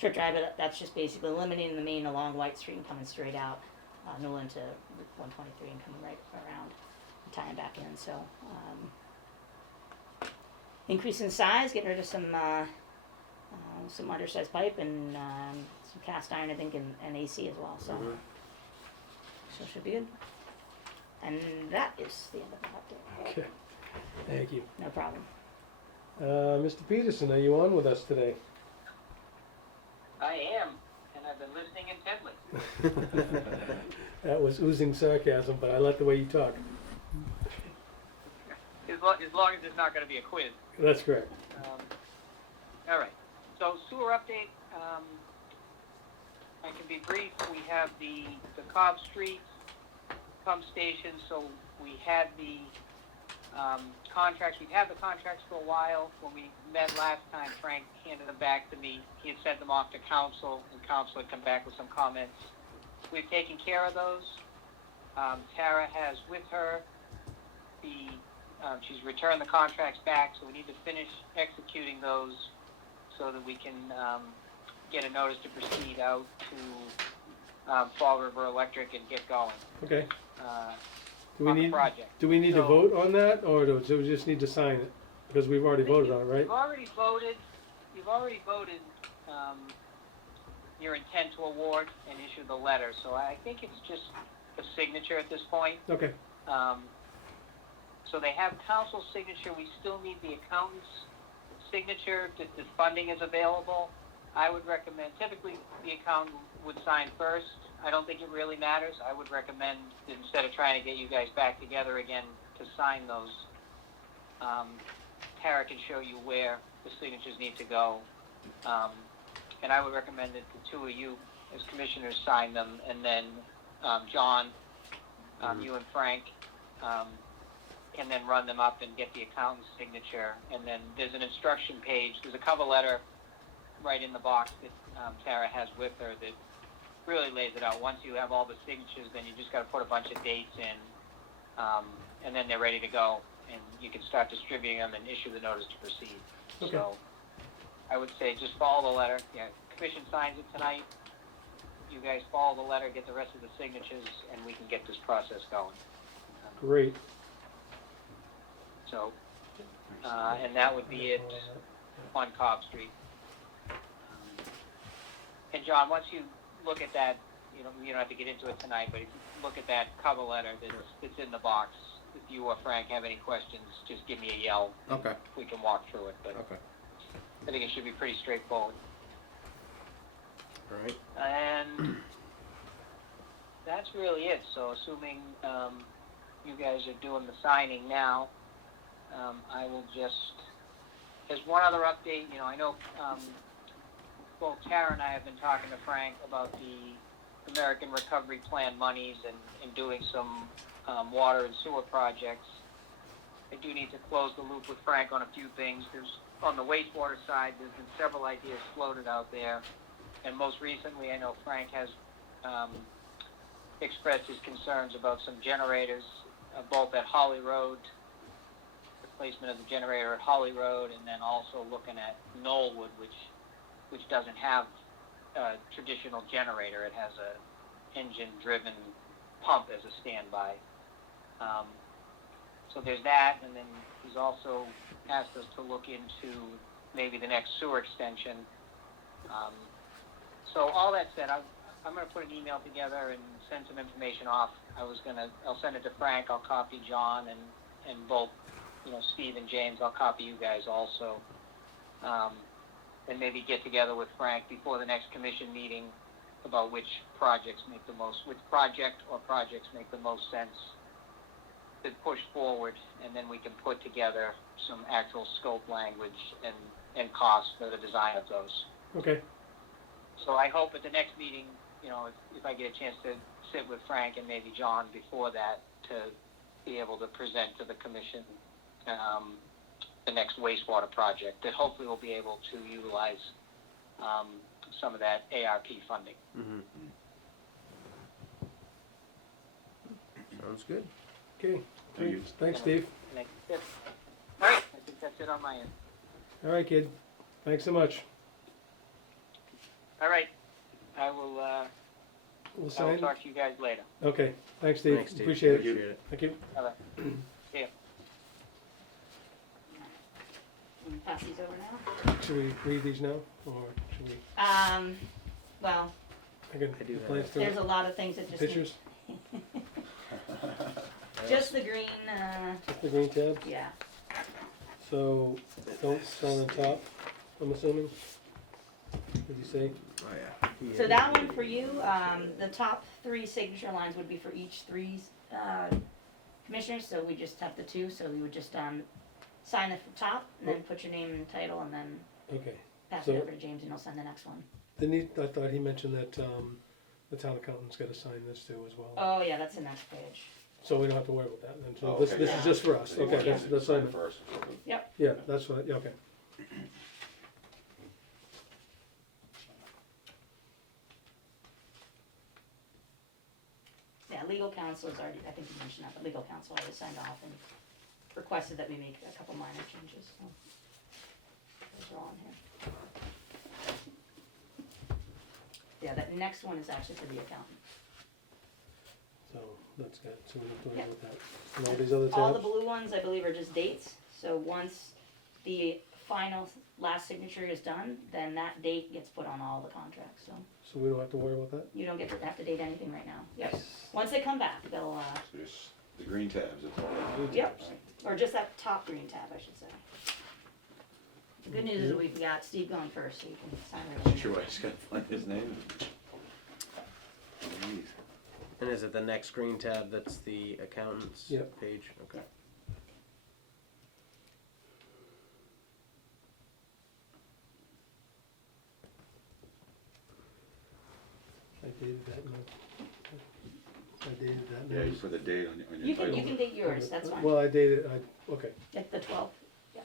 drive. But that's just basically eliminating the main along White Street and coming straight out Newland to 123 and coming right around and tying back in. So increasing size, getting rid of some undersized pipe and some cast iron, I think, and AC as well. So. So it should be good. And that is the end of the update. Okay. Thank you. No problem. Mr. Peterson, are you on with us today? I am, and I've been listening intently. That was oozing sarcasm, but I like the way you talk. As long as it's not going to be a quiz. That's correct. All right. So sewer update. I I can be brief. We have the Cobb Street pump station, so we had the contracts. We've had the contracts for a while. When we met last time, Frank handed them back to me. He had sent them off to council, and council had come back with some comments. We've taken care of those. Tara has with her she's returned the contracts back, so we need to finish executing those so that we can get a notice to proceed out to Fall River Electric and get going Okay. Do on we the need, project. do we need to So- vote on that, or do we just need to sign it? Because we've already voted on it, right? You've already voted. You've already voted your intent to award and issue the letter. So I think it's just a signature at this point. Okay, So they have council's signature. We still need the accountant's signature that the funding is available. I would recommend, typically the accountant would sign first. I don't think it really matters. I would recommend, instead of trying to get you guys back together again, to sign those. Tara can show you where the signatures need to go. And I would recommend that the two of you as commissioners sign them, and then John, you and Frank, can then run them up and get the accountant's signature. And then there's an instruction page. There's a cover letter right in the box that Tara has with her that really lays it out. Once you have all the signatures, then you just got to put a bunch of dates in, and then they're ready to go. And you can start distributing them and issue the notice to proceed. Okay. So I would say just follow the letter. Yeah, commission signs it tonight. You guys follow the letter, get the rest of the signatures, and we can get this process going. great. So, and that would be it on Cobb Street. And John, once you look at that, you don't have to get into it tonight, but if you look at that cover letter that's in the box, if you or Frank have any questions, just give me a yell. Okay. We can walk through it, but Okay. I think it should be pretty straightforward. All right. And that's really it. So assuming you guys are doing the signing now, I will just, there's one other update. I know both Tara and I have been talking to Frank about the American Recovery Plan monies and doing some water and sewer projects. I do need to close the loop with Frank on a few things. On the wastewater side, there's been several ideas floated out there. And most recently, I know Frank has expressed his concerns about some generators, both at Holly Road, replacement of the generator at Holly Road, and then also looking at Knollwood, which doesn't have a traditional generator. It has a engine-driven pump as a standby. So there's that, and then he's also asked us to look into maybe the next sewer extension. So all that said, I'm going to put an email together and send some information off. I'll send it to Frank. I'll copy John and both, Steve and James. I'll copy you guys also. And maybe get together with Frank before the next commission meeting about which project or projects make the most sense to push forward, and then we can put together some actual scope language and costs for the design of those. Okay, So I hope at the next meeting, if I get a chance to sit with Frank and maybe John before that, to be able to present to the commission the next wastewater project that hopefully will be able to utilize some of that ARP funding. Mm-hmm. Sounds good. okay. Thank you. Thanks, Steve. And all right, I think that's it on my end. All right, kid. Thanks so much. All right, I will We'll I will sign. talk to you guys later. Okay, thanks, Steve. Thanks, Steve. Appreciate it. Appreciate it. Thank you. Bye-bye. See ya. Can we pass these over now? Should we read these now, or should we? Well, I can I do have glance through there's it. a lot of things that just Pictures, just the green, just the green tab. yeah. So don't sign on top, I'm assuming. Did you say? Oh yeah. So that one for you, the top three signature lines would be for each three commissioners, so we just have the two, so we would just sign the top, and then put your name and title, and then Okay. pass So- it over to James, and he'll send the next one. I thought he mentioned that, the town accountant's gotta sign this too as well. Oh, yeah, that's the next page. So we don't have to worry about that then, so Oh, this, okay. this is just for us, So you okay, want that's, him to that's, sign fine. first. Okay. Yeah, that's what, yeah, okay. Yeah, legal counsel has already, I think you mentioned that, but legal counsel already signed off and requested that we make a couple minor changes, so. Those are all in here. Yeah, that next one is actually for the accountant. So, that's good, so we don't have to worry Yeah. about that. And all these other All the tabs? blue ones, I believe, are just dates, so once the final last signature is done, then that date gets put on all the contracts, so So we don't have to worry about that? you don't get to have to date anything right now. Yep. Once they come back, they'll, So just the green tabs, that's all. Blue Yep. tabs. or just that top green tab, I should say. The good news is we've got Steve going first, so you can sign it. Sure, I just gotta find his name. Jeez. And is it the next green tab that's the accountant's Yep. page? Okay. I dated that note. I dated that Yeah, you note. put the date on your You title. can date yours, that's fine. Well, I dated, okay, At the 12th.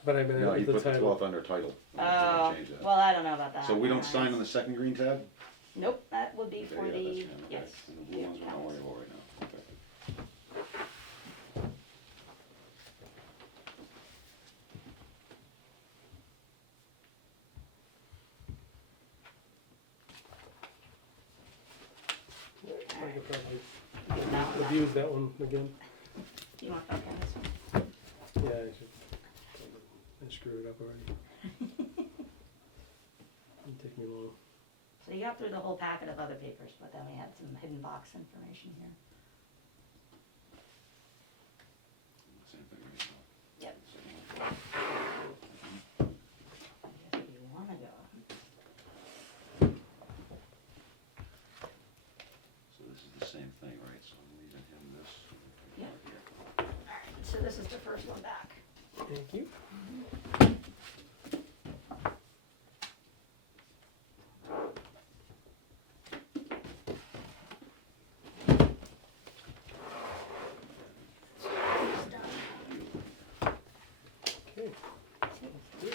but I meant No, you the put the title. 12th under title. Oh, Change that. well, I don't know about that. So we don't sign on the second green tab? Nope, that would be Okay, for yeah, the, that's fine, okay. yes. And the blue ones we're not worried about right now, okay. I could probably That one, abuse that one again. You want, okay, this one. Yeah, I should. I screwed it up already. Didn't take me long. So you got through the whole packet of other papers, but then we had some hidden box information here. Same thing right now. Yep. Same one. I guess if you wanna go. So this is the same thing, right? So I'm leaving him this. Yeah. Here. Alright, so this is the first one back. Thank you. It's done. Okay. Good.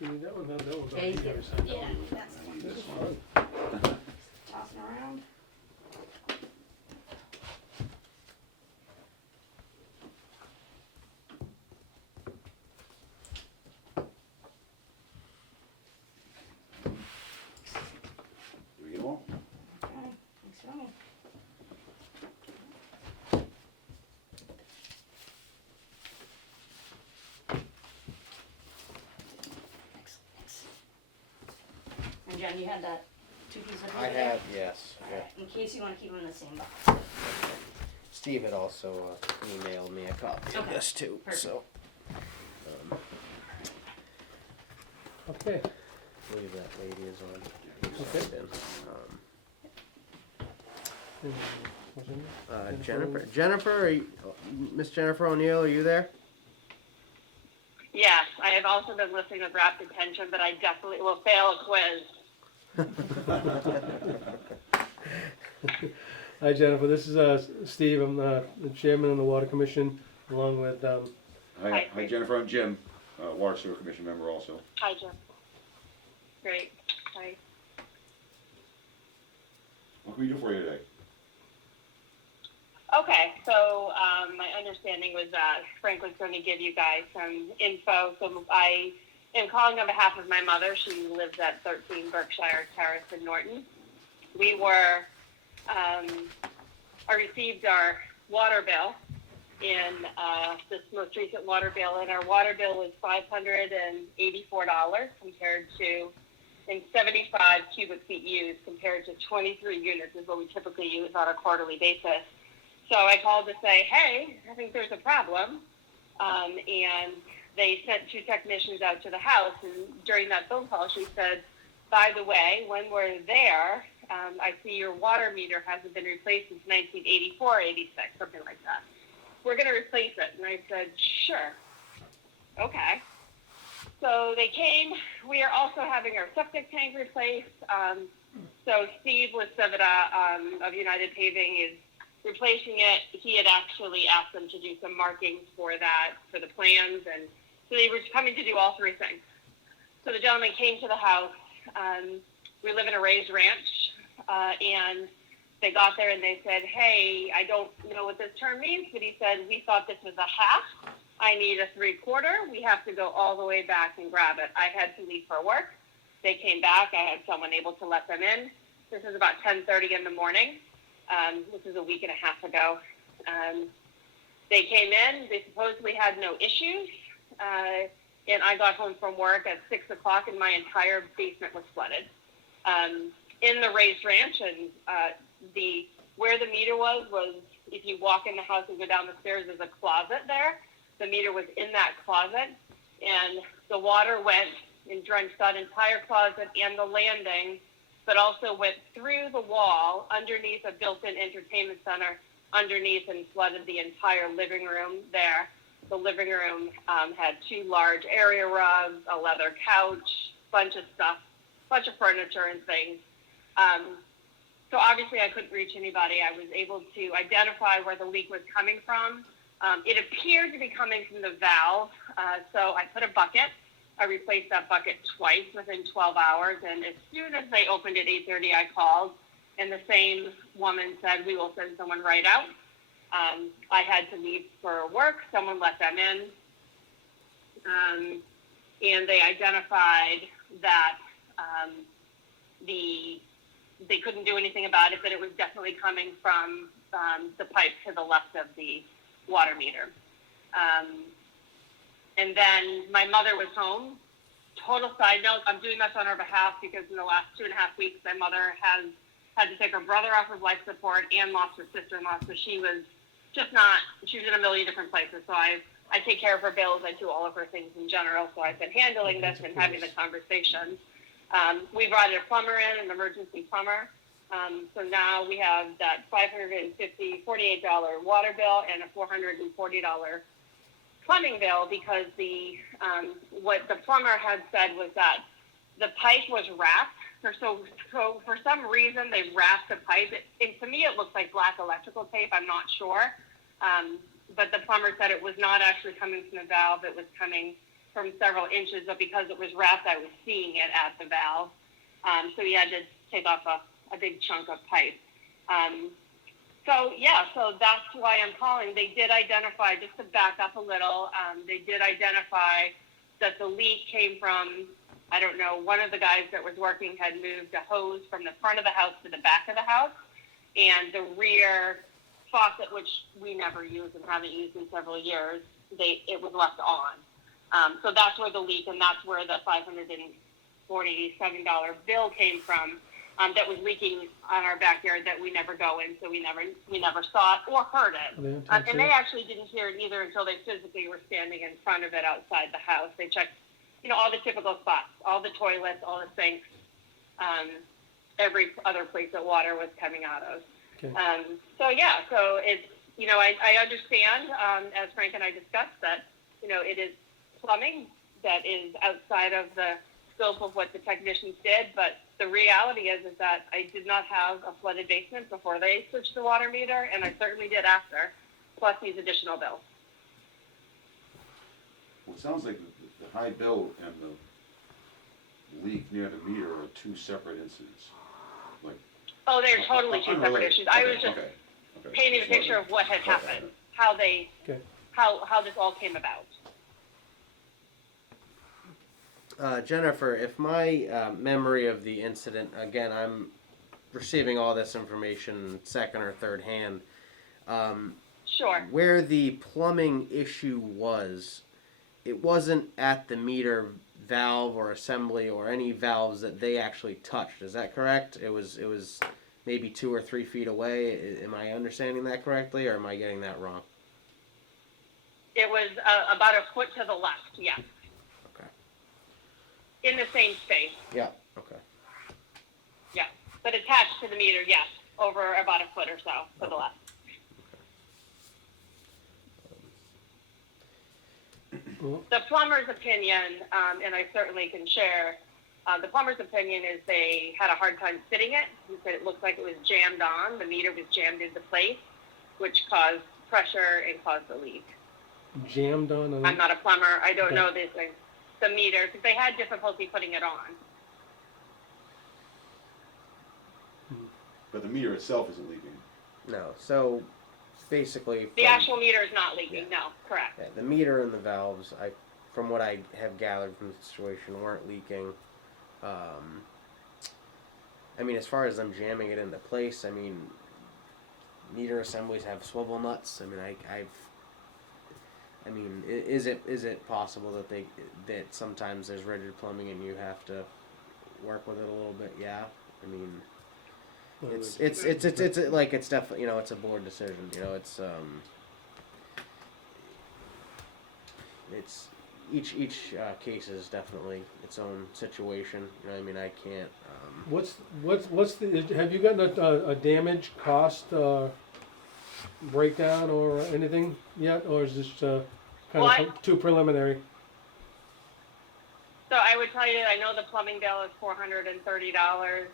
You need that one, that one's Yeah, already you get, signed. yeah, that's I need This this is one. fun. tossing around. Do we get them all? Okay, thanks for me. Thanks. And Jen, you had that two pieces of paper I there? have, yes. Yeah. Alright, in case you wanna keep them in the same box. Steve had also emailed me a copy of Okay, this too, perfect. so. Okay, I believe that lady is on. Okay. signed in. what's in there? Jennifer, Jennifer, are you, Miss Jennifer O'Neill, are you there? Yes, I have also been listening with rapt attention, but I definitely will fail a quiz. Hi Jennifer, this is Steve, I'm the chairman of the Water Commission, along with, Hi, Jennifer, I'm Jim, Water Sewer Commission member also. Hi, Jim. Great. Hi. What can we do for you today? Okay, so my understanding was that Frank was going to give you guys some info. So I am calling on behalf of my mother. She lives at 13 Berkshire Terrace in Norton. We were, I received our water bill in this most recent water bill, and our water bill was $584 compared to, in 75 cubic feet used, compared to 23 units is what we typically use on a quarterly basis. So I called to say, hey, I think there's a problem. And they sent two technicians out to the house. And during that phone call, she said, by the way, when we're there, I see your water meter hasn't been replaced since 1984, 86, something like that. We're going to replace it. And I said, sure. Okay. So they came. We are also having our septic tank replaced. So Steve with Civita of United Paving is replacing it. He had actually asked them to do some markings for that, for the plans, and so they were coming to do all three things. So the gentleman came to the house. We live in a raised ranch, and they got there and they said, hey, I don't know what this term means, but he said, we thought this was a half. I need a 3/4. We have to go all the way back and grab it. I had to leave for work. They came back. I had someone able to let them in. This is about 10:30 in the morning. This is a week and a half ago. They came in. They supposedly had no issues. And I got home from work at 6 o'clock and my entire basement was flooded. In the raised ranch, and where the meter was if you walk in the house and go down the stairs, there's a closet there. The meter was in that closet, and the water went and drenched that entire closet and the landing, but also went through the wall underneath a built-in entertainment center underneath and flooded the entire living room there. The living room had 2 large area rugs, a leather couch, bunch of stuff, bunch of furniture and things. So obviously I couldn't reach anybody. I was able to identify where the leak was coming from. It appeared to be coming from the valve, so I put a bucket. I replaced that bucket twice within 12 hours, and as soon as they opened at 8:30, I called, and the same woman said, we will send someone right out. I had to leave for work. Someone let them in, and they identified that they couldn't do anything about it, but it was definitely coming from the pipe to the left of the water meter. And then my mother was home. Total side note, I'm doing this on her behalf because in the last 2.5 weeks, my mother has had to take her brother off of life support and lost her sister-in-law, so she was in a million different places. So I take care of her bills, I do all of her things in general, so I've been handling this and having the conversations. We brought a plumber in, an emergency plumber. So now we have that $48 water bill and a $440 plumbing bill because what the plumber had said was that the pipe was wrapped. So for some reason they wrapped the pipe. To me it looks like black electrical tape. I'm not sure. But the plumber said it was not actually coming from the valve. It was coming from several inches, but because it was wrapped, I was seeing it at the valve. So he had to take off a big chunk of pipe. So that's why I'm calling. They did identify, just to back up a little, they did identify that the leak came from, I don't know, one of the guys that was working had moved a hose from the front of the house to the back of the house, and the rear faucet, which we never used and haven't used in several years, it was left on. So that's where the leak, and that's where the $547 bill came from. That was leaking on our backyard that we never go in, so we never saw it or heard it. And they actually didn't hear it either until they physically were standing in front of it outside the house. They checked, all the typical spots, all the toilets, all the sinks, every other place that water was coming out of. Okay. So it's, I understand, as Frank and I discussed, that, it is plumbing that is outside of the scope of what the technicians did, but the reality is that I did not have a flooded basement before they switched the water meter, and I certainly did after, plus these additional bills. Well, it sounds like the high bill and the leak near the meter are 2 separate incidents. Oh, they're totally 2 separate Unrelated. issues. I was just Okay. painting a picture of what had happened, how this all came about. Jennifer, if my memory of the incident, again, I'm receiving all this information second or third hand. Sure. Where the plumbing issue was, it wasn't at the meter valve or assembly or any valves that they actually touched. Is that correct? It was maybe 2 or 3 feet away. Am I understanding that correctly, or am I getting that wrong? It was about a foot to the left, yes. Okay. In the same space, Yeah. Okay. yeah. But attached to the meter, yes, over about a foot or so to the left. The plumber's opinion, and I certainly can share, the plumber's opinion is they had a hard time fitting it. He said it looked like it was jammed on. The meter was jammed into place, which caused pressure and caused the leak. Jammed on? I'm not a plumber. I don't Okay. know the meter, because they had difficulty putting it on. But the meter itself isn't leaking. No, so basically. The from- actual meter is not leaking, no, correct. Yeah, the meter and the valves, from what I have gathered from the situation, weren't leaking. I mean, as far as them jamming it into place, I mean, meter assemblies have swivel nuts. I mean, is it possible that sometimes there's rigid plumbing and you have to work with it a little bit? Yeah. I mean, it's definitely, it's a board decision. It's each case is definitely its own situation. I mean, I can't. What's the, have you gotten a damage cost, breakdown or anything yet, or is this, kind of too preliminary? So I would tell you, I know the plumbing bill is $430.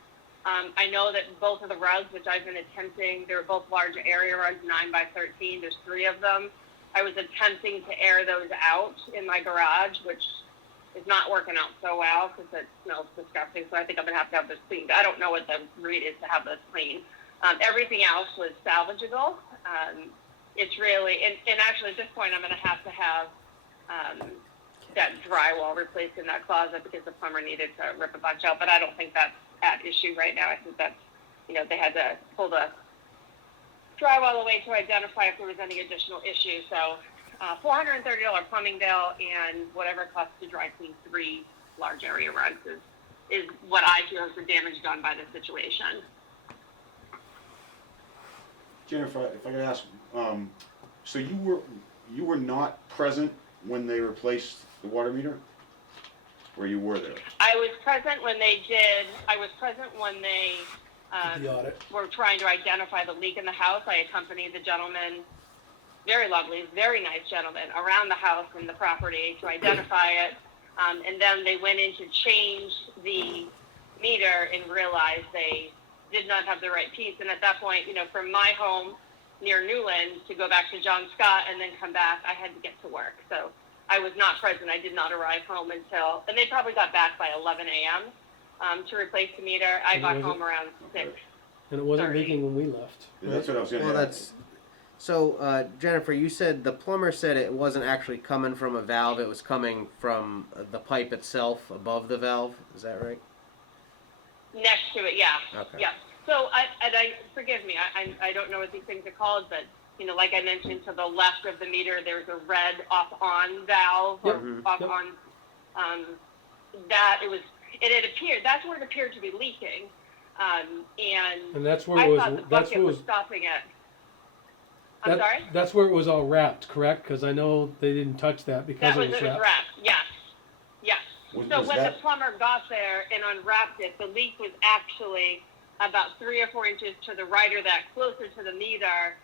I know that both of the rugs, which I've been attempting, they're both large area rugs, 9 by 13. There's 3 of them. I was attempting to air those out in my garage, which is not working out so well because it smells disgusting. So I think I'm going to have this cleaned. I don't know what the rate is to have this cleaned. Everything else was salvageable. It's really, and actually at this point I'm going to have that drywall replaced in that closet because the plumber needed to rip a bunch out. But I don't think that's at issue right now. I think that's, they had to pull the drywall away to identify if there was any additional issues. So $430 plumbing bill and whatever it costs to dry clean 3 large area rugs is what I feel is the damage done by the situation. Jennifer, if I could ask, so you were not present when they replaced the water meter? Or you were there? I was present when they did. I was present when they The audit. were trying to identify the leak in the house. I accompanied the gentleman, very lovely, very nice gentleman, around the house and the property to identify it. And then they went in to change the meter and realized they did not have the right piece. And at that point, from my home near Newland to go back to John Scott and then come back, I had to get to work. So I was not present. I did not arrive home until, and they probably got back by 11 a.m. To replace the meter. I got home around 6. And it wasn't 30. leaking when we left. Yeah, that's what I was going to Well, ask. that's so. Jennifer, you said the plumber said it wasn't actually coming from a valve; it was coming from the pipe itself above the valve. Is that right? Next to it, yeah. Okay. Yeah. So I forgive me, I don't know what these things are called, but like I mentioned, to the left of the meter, there's a red off-on valve or Yep. off-on. That it had appeared. That's where it appeared to be leaking, And that's where I it was. thought the That's bucket where was was. stopping it. I'm sorry. That's where it was all wrapped, correct? Because I know they didn't touch that because That it was wrapped. wrapped. Yes. Yes. Was So when that- the plumber got there and unwrapped it, the leak was actually about 3 or 4 inches to the right or that, closer to the meter.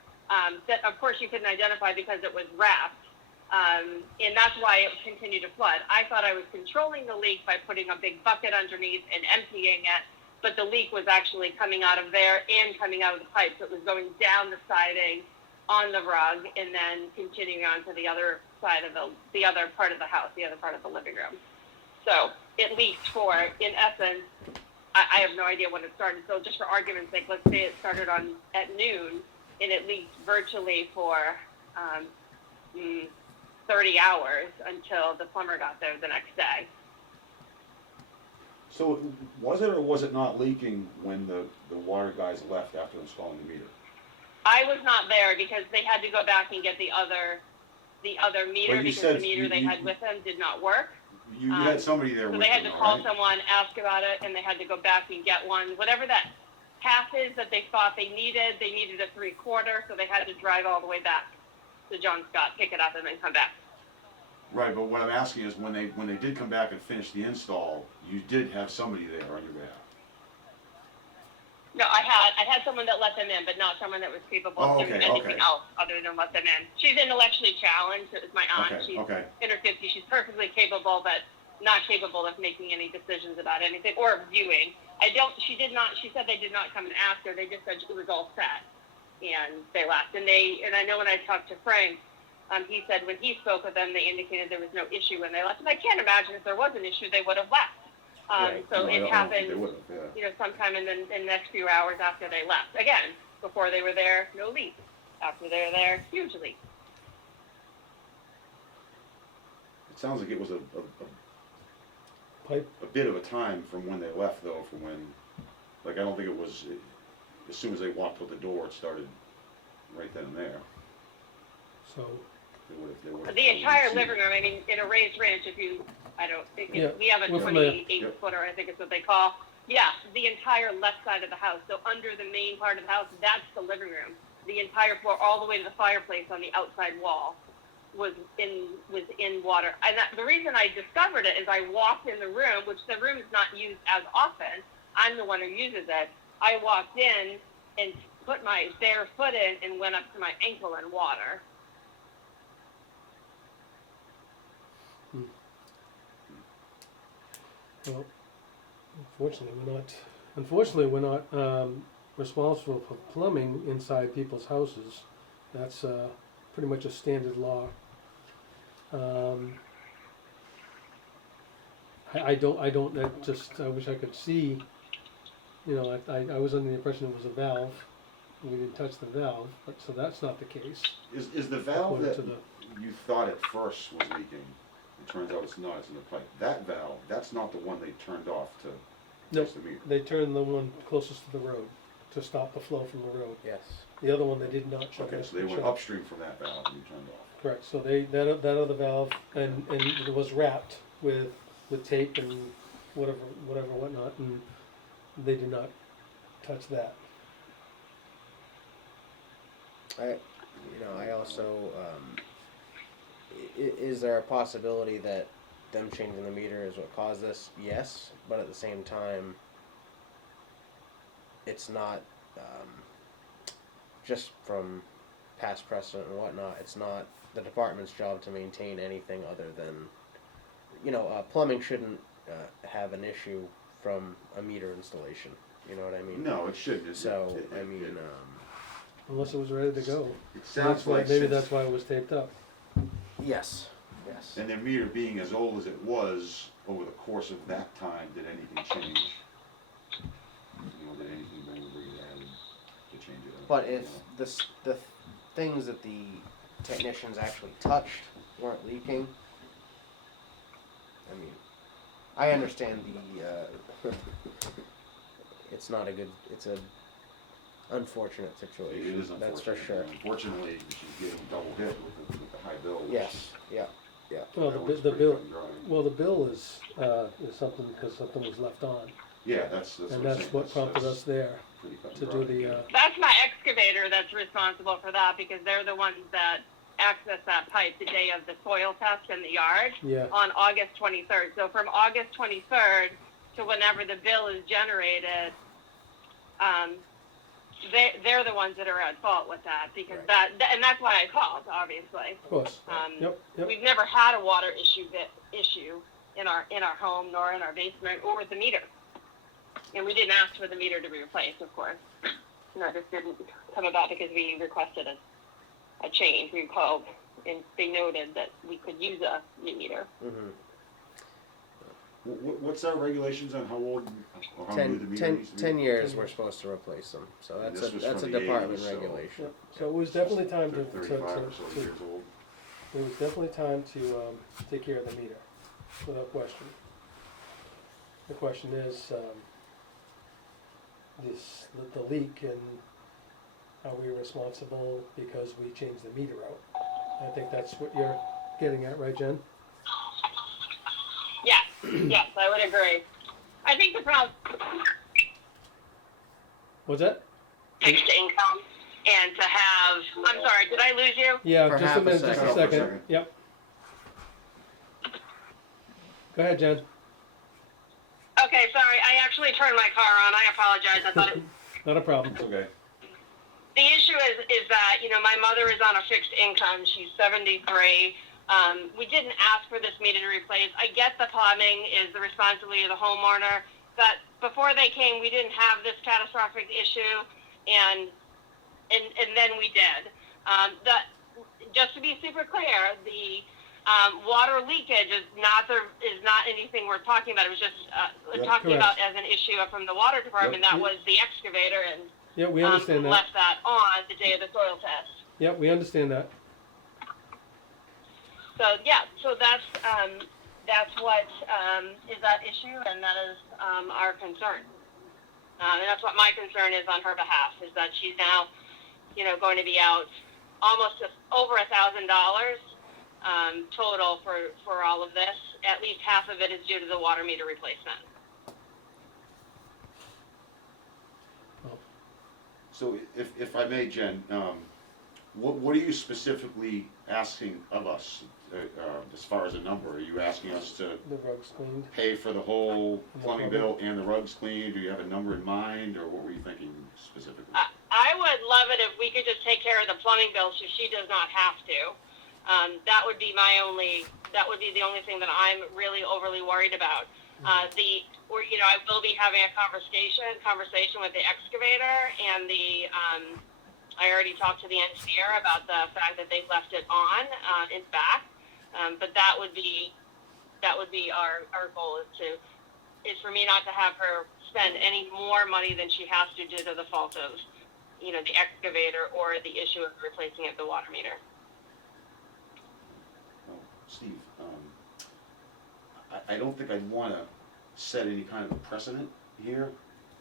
That of course you couldn't identify because it was wrapped, and that's why it continued to flood. I thought I was controlling the leak by putting a big bucket underneath and emptying it, but the leak was actually coming out of there and coming out of the pipes. It was going down the siding on the rug and then continuing on to the other side of the other part of the house, the other part of the living room. So it leaked for, in essence, I have no idea when it started. So just for argument's sake, let's say it started at noon and it leaked virtually for 30 hours until the plumber got there the next day. So was it or was it not leaking when the water guys left after installing the meter? I was not there because they had to go back and get the other meter Well, you because said the meter they had with them did not work. You had somebody there So with they had them, to all call right? someone, ask about it, and they had to go back and get one. Whatever that half is that they thought they needed a 3/4, so they had to drive all the way back to John Scott, pick it up, and then come back. Right, but what I'm asking is when they did come back and finish the install, you did have somebody there on your behalf. No, I had someone that let them in, but not someone that was capable Oh, of doing okay, anything okay. else other than let them in. She's intellectually challenged. It was my aunt. Okay, She's okay. in her 50s. She's perfectly capable, but not capable of making any decisions about anything or viewing. She said they did not come and ask her. They just said it was all set, and they left. And I know when I talked to Frank, he said when he spoke with them, they indicated there was no issue when they left. And I can't imagine if there was an issue, they would have left. Right. So No, I it don't think happened, they would've, yeah. sometime in the next few hours after they left. Again, before they were there, no leak. After they were there, huge leak. It sounds like it was a Pipe, bit of a time from when they left, though, from when, like, I don't think it was, as soon as they walked out the door, it started right then and there. so, They would've The entire seen it. living room, I mean, in a raised ranch, Yeah, we have a we're familiar. 28 footer, I think is what they call. Yeah, the entire left side of the house. So under the main part of the house, that's the living room. The entire floor, all the way to the fireplace on the outside wall, was in water. And the reason I discovered it is I walked in the room, which the room is not used as often. I'm the one who uses it. I walked in and put my bare foot in and went up to my ankle in water. well, unfortunately, we're not responsible for plumbing inside people's houses. That's pretty much a standard law. I wish I could see, I was under the impression it was a valve. We didn't touch the valve, but so that's not the case. Is the valve According that to the- you thought at first was leaking, it turns out it's not, it's in the pipe. That valve, that's not the one they turned off to Nope. test the meter. They turned the one closest to the road to stop the flow from the road. Yes. The other one they did not shut Okay, off. so they went upstream from that valve and you turned off. Correct, so that other valve, and it was wrapped with tape and whatnot, and they did not touch that. I also, is there a possibility that them changing the meter is what caused this? Yes, but at the same time, it's not, just from past precedent and whatnot, it's not the department's job to maintain anything other than, plumbing shouldn't have an issue from a meter installation, you know what I mean? No, it shouldn't. So, Unless it was ready to go. It sounds like Maybe since- that's why it was taped up. Yes. And their meter being as old as it was, over the course of that time, did anything change? Did anything bring added to change it? But if the things that the technicians actually touched weren't leaking, I mean, I understand it's not a good, it's a unfortunate It situation, is unfortunate. that's for sure. Unfortunately, she's getting double hit with the high bill. which- Yes, yeah. Well, that the one's the pretty bill, cut and dry. well, the bill is something, because something was left on. Yeah, that's what I'm And saying. that's what prompted us there pretty cut and to dry. do the, That's my excavator that's responsible for that because they're the ones that access that pipe the day of the soil test in the yard yeah, on August 23rd. So from August 23rd to whenever the bill is generated, they're the ones that are at fault with that because Right. and that's why I called, obviously. of course. Yep. We've never had a water issue in our home nor in our basement or with the meter. And we didn't ask for the meter to be replaced, of course. No, this didn't come about because we requested a change. We called and they noted that we could use a new meter. Mm-hmm. What's our regulations on how old or how new the meter needs to be? 10 years we're supposed to replace them, so And that's this was that's a from the department 80s, so- regulation. Yep. So it was definitely time They're to 35 or so years old. it was definitely time to take care of the meter, without question. The question is, the leak, and are we responsible because we changed the meter out? I think that's what you're getting at, right, Jen? Yes, yes, I would agree. I think the problem What's that? fixed income and to have, I'm sorry, did I lose you? Yeah, For just half a a minute, just second. a For a second. second. Yep. Go ahead, Jen. Okay, sorry, I actually turned my car on. I apologize. I thought not a problem. It's okay. The issue is that, you know, my mother is on a fixed income. She's 73. We didn't ask for this meter to replace. I get the plumbing is the responsibility of the homeowner, but before they came, we didn't have this catastrophic issue, and then we did. Just to be super clear, the water leakage is not anything we're talking about. It was just talking correct. about as an issue from the water department. That was the excavator, and Yeah, we understand that. left that on the day of the soil test. Yeah, we understand that. So yeah, so that's what is that issue, and that is our concern. And that's what my concern is on her behalf, is that she's now, you know, going to be out almost over $1,000 total for all of this. At least half of it is due to the water meter replacement. So if I may, Jen, what are you specifically asking of us as far as a number? Are you asking us to The rug's cleaned. pay for the whole plumbing plumbing. bill and the rugs cleaned? Do you have a number in mind, or what were you thinking specifically? I would love it if we could just take care of the plumbing bill so she does not have to. That would be the only thing that I'm really overly worried about. I will be having a conversation with the excavator and I already talked to the engineer about the fact that they left it on in back. But that would be our goal is for me not to have her spend any more money than she has to due to the fault of, you know, the excavator or the issue of replacing the water meter. Well, Steve, I don't think I'd want to set any kind of a precedent here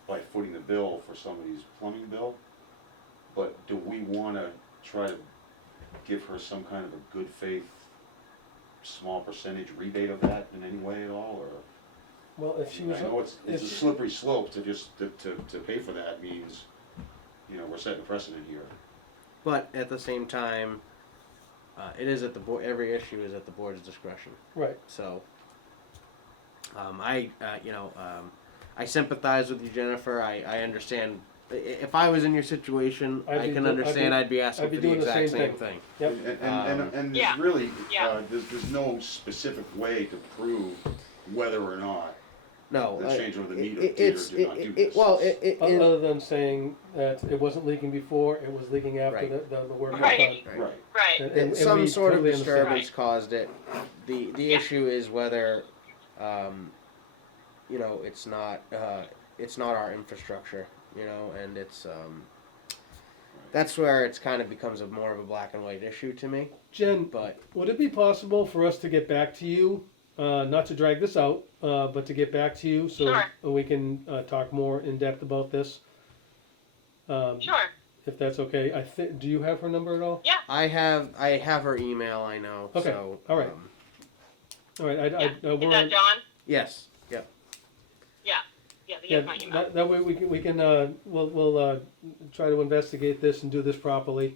by footing the bill for somebody's plumbing bill, but do we want to try to give her some kind of a good faith, small percentage rebate of that in any way at all, or? Well, if she was, I know it's a if- slippery slope to just, to pay for that means, you know, we're setting a precedent here. But at the same time, it is at the board. Every issue is at the board's discretion. right, So, I sympathize with you, Jennifer. I understand. If I was in your situation, I can understand. I'd be asking I'd be for the doing the exact same same thing. thing. Yep. And Yeah. there's really, Yeah. there's no specific way to prove whether or not No, the change of the meter it's did not do this. Other than saying that it wasn't leaking before, it was leaking after Right. the work was Right. done. Right. Right. And some we sort totally of understand. disturbance caused it. The Yeah. issue is whether, it's not our infrastructure, and it's that's where it's kind of becomes more of a black and white issue to me. Jen, But would it be possible for us to get back to you, not to drag this out, but to get back to you so Sure. we can talk more in depth about this? Sure. If that's okay. Do you have her number at all? Yeah. I have her email. I know. Okay, So, all right. All right. Yeah. Is we're that on- John? Yes. Yep. Yeah. Yeah. Yeah, That's my email. that way we can we'll try to investigate this and do this properly,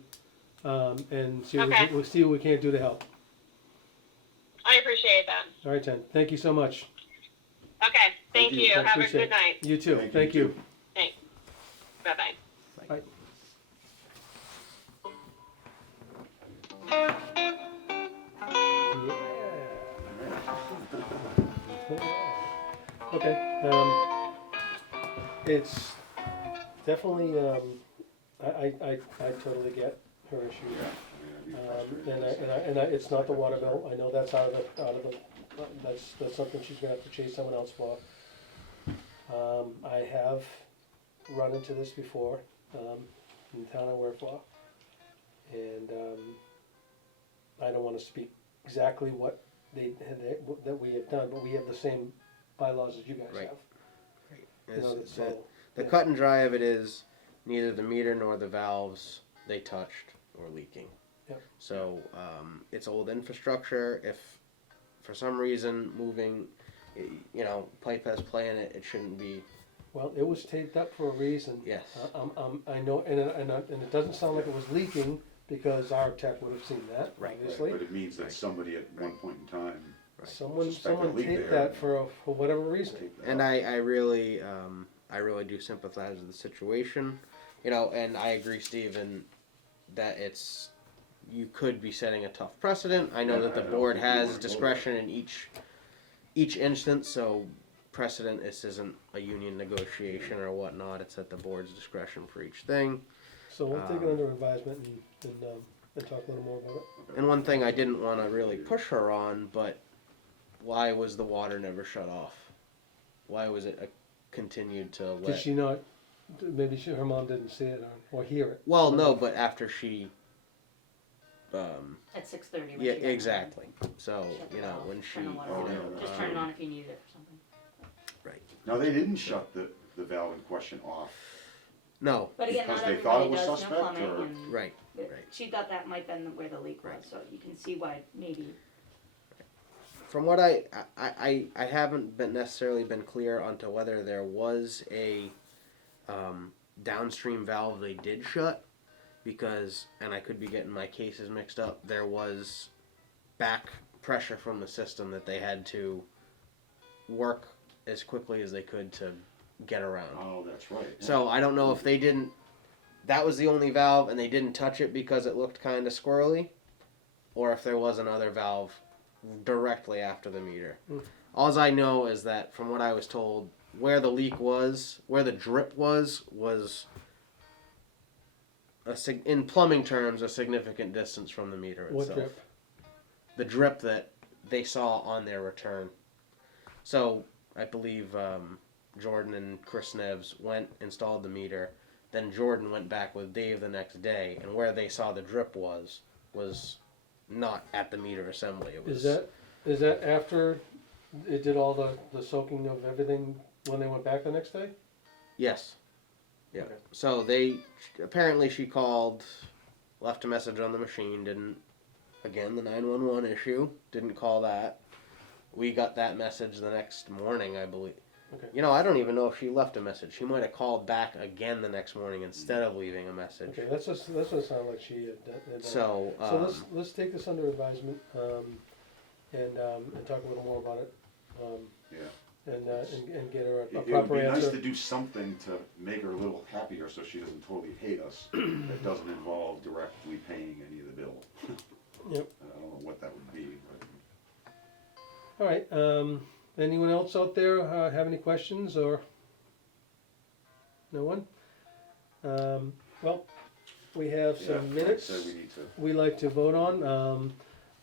and see Okay. we'll see what we can do to help. I appreciate that. All right, Jen. Thank you so much. Okay. Thank you. I Have a appreciate good night. You too. Thank you, Thank you you. too. Thanks. Bye bye. Bye. Okay. It's definitely. I totally get her issue. It's not the water bill. I know that's out of the. That's something she's gonna have to chase someone else for. I have run into this before in the town I work for, and I don't want to speak exactly what that we have done, but we have the same bylaws as you guys Right. have. It's- know, it's- so, the yeah. cut and dry of it is neither the meter nor the valves they touched were leaking. Yep. So it's old infrastructure. If for some reason moving, pipe has play in it, it shouldn't be. Well, it was taped up for a reason. Yes. I know, and it doesn't sound like it was leaking because our tech would have seen that, Right. obviously. But it means that Right. somebody at one point in time Someone suspected a leak taped there. that for whatever reason. taped that And up. I really, I really do sympathize with the situation, you know, and I agree, Stephen, that you could be setting a tough precedent. I know Yeah, that the I don't board think we has wanna go discretion in each instance, so precedent, this isn't a union negotiation or whatnot, it's at the board's discretion for each thing. So we'll take it under advisement and talk a little more about it. And one thing I didn't want to really push her on, but why was the water never shut off? Why was it continued to let? Did she not, maybe her mom didn't see it or hear it? Well, no, but after she, At 6:30. yeah, exactly. So Shut you it know off, when she, turn the water Oh, on. yeah, Just turn it on if you need it or something. No, they didn't shut the valve in question off. no, But again, Because not they thought it everybody was does know suspect, plumbing, or- and right. she thought that might have been where the leak was, Right. so you can see why maybe. From what I haven't necessarily been clear onto whether there was a downstream valve they did shut, because, and I could be getting my cases mixed up, there was back pressure from the system that they had to work as quickly as they could to get around. Oh, that's right. So I don't know if they didn't, that was the only valve and they didn't touch it because it looked kind of squirrely, or if there was another valve directly after the meter. Alls I know is that from what I was told, where the leak was, where the drip was in plumbing terms, a significant distance from the meter itself. What drip? The drip that they saw on their return. So I believe Jordan and Chris Neves installed the meter. Then Jordan went back with Dave the next day, and where they saw the drip was not at the meter assembly. It was. Is that after it did all the soaking of everything when they went back the next day? Yes. Yeah. Okay. So apparently she called, left a message on the machine, didn't, again, the 911 issue, didn't call that. We got that message the next morning, I believe. Okay. You know, I don't even know if she left a message. She might have called back again the next morning instead of leaving a message. Okay, that's what it sounded like she had done. So, So let's take this under advisement, and talk a little more about it. Yeah. And get her a It would proper be nice answer. to do something to make her a little happier so she doesn't totally hate us. That doesn't involve directly paying any of the bill. Yep. I don't know what that would be, but. All right, anyone else out there have any questions, or? No one? Well, we have Yeah, some like I minutes said, we need to. we like to vote on.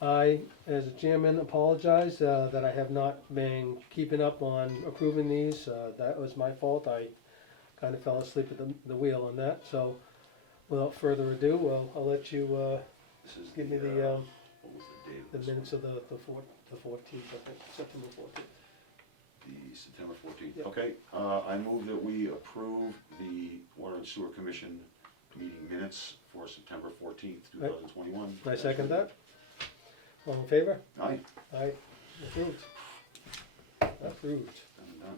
I, as a chairman, apologize that I have not been keeping up on approving these. That was my fault. I kind of fell asleep at the wheel on that. So, without further ado, I'll let you This is give me the, the what was the date of the this minutes one? of the 14th, I think, September 14th. The September 14th. Yep. Okay, I move that we approve the Water and Sewer Commission meeting minutes for September 14th, 2021. I second that. All in favor? Aye, Aye. Approved. Approved. done and done.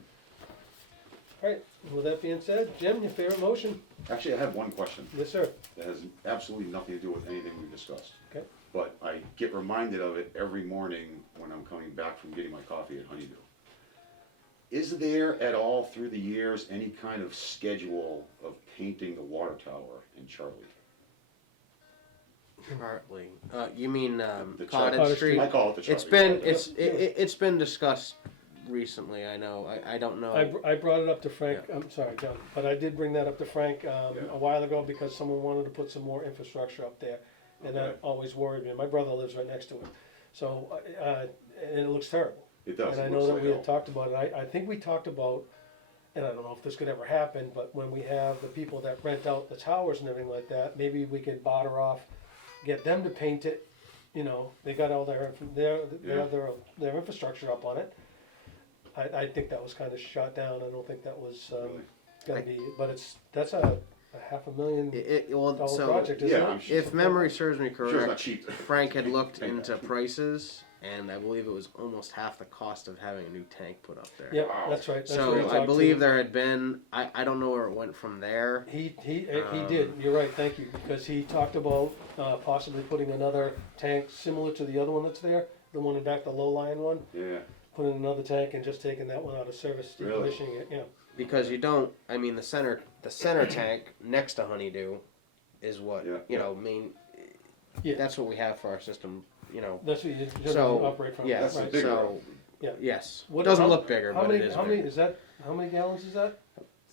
All right, with that being said, Jim, your favorite motion? Actually, I have one question Yes, sir. that has absolutely nothing to do with anything we discussed. Okay. But I get reminded of it every morning when I'm coming back from getting my coffee at Honeydew. Is there at all through the years any kind of schedule of painting the water tower in Charlie? Partly. You mean The Cottage Cottage Street? I call it the Charlie. It's been Tower. it's been discussed recently. I know. I don't know. I brought it up to Frank, I'm sorry, John, but I did bring that up to Frank Yeah. a while ago because someone wanted to put some more infrastructure up there. And that Okay. always worried me. My brother lives right next to it. So, and it looks terrible. It does. And I It know looks that like we had hell. talked about it. I think we talked about, and I don't know if this could ever happen, but when we have the people that rent out the towers and everything like that, maybe we could barter off, get them to paint it. You know, they got all they have their infrastructure up on it. I think that was kind of shot down. I don't think that was Really? gonna be, but that's a $500,000 Well, so project, isn't Yeah, it? I'm sure. if memory serves me Sure it's not correct, cheap. Frank had looked Paint into that. prices, and I believe it was almost half the cost of having a new tank put up there. Yeah, Wow. that's right. That's what So we I talked believe to. there had been. I don't know where it went from there. He did. You're right. Thank you, because he talked about possibly putting another tank similar to the other one that's there, the one in back, the low lying one. Yeah. putting another tank and just taking that one out of service, Really? decommissioning it, yeah. Because you don't, I mean, the center tank next to Honeydew is what, Yeah. you know, main, Yeah. that's what we have for our system, you know. That's what you So, operate from. yeah, That's the right. bigger so, road. Yeah. yes. What- Doesn't how- look bigger, How but many, it is how many, bigger. is that, how many gallons is that?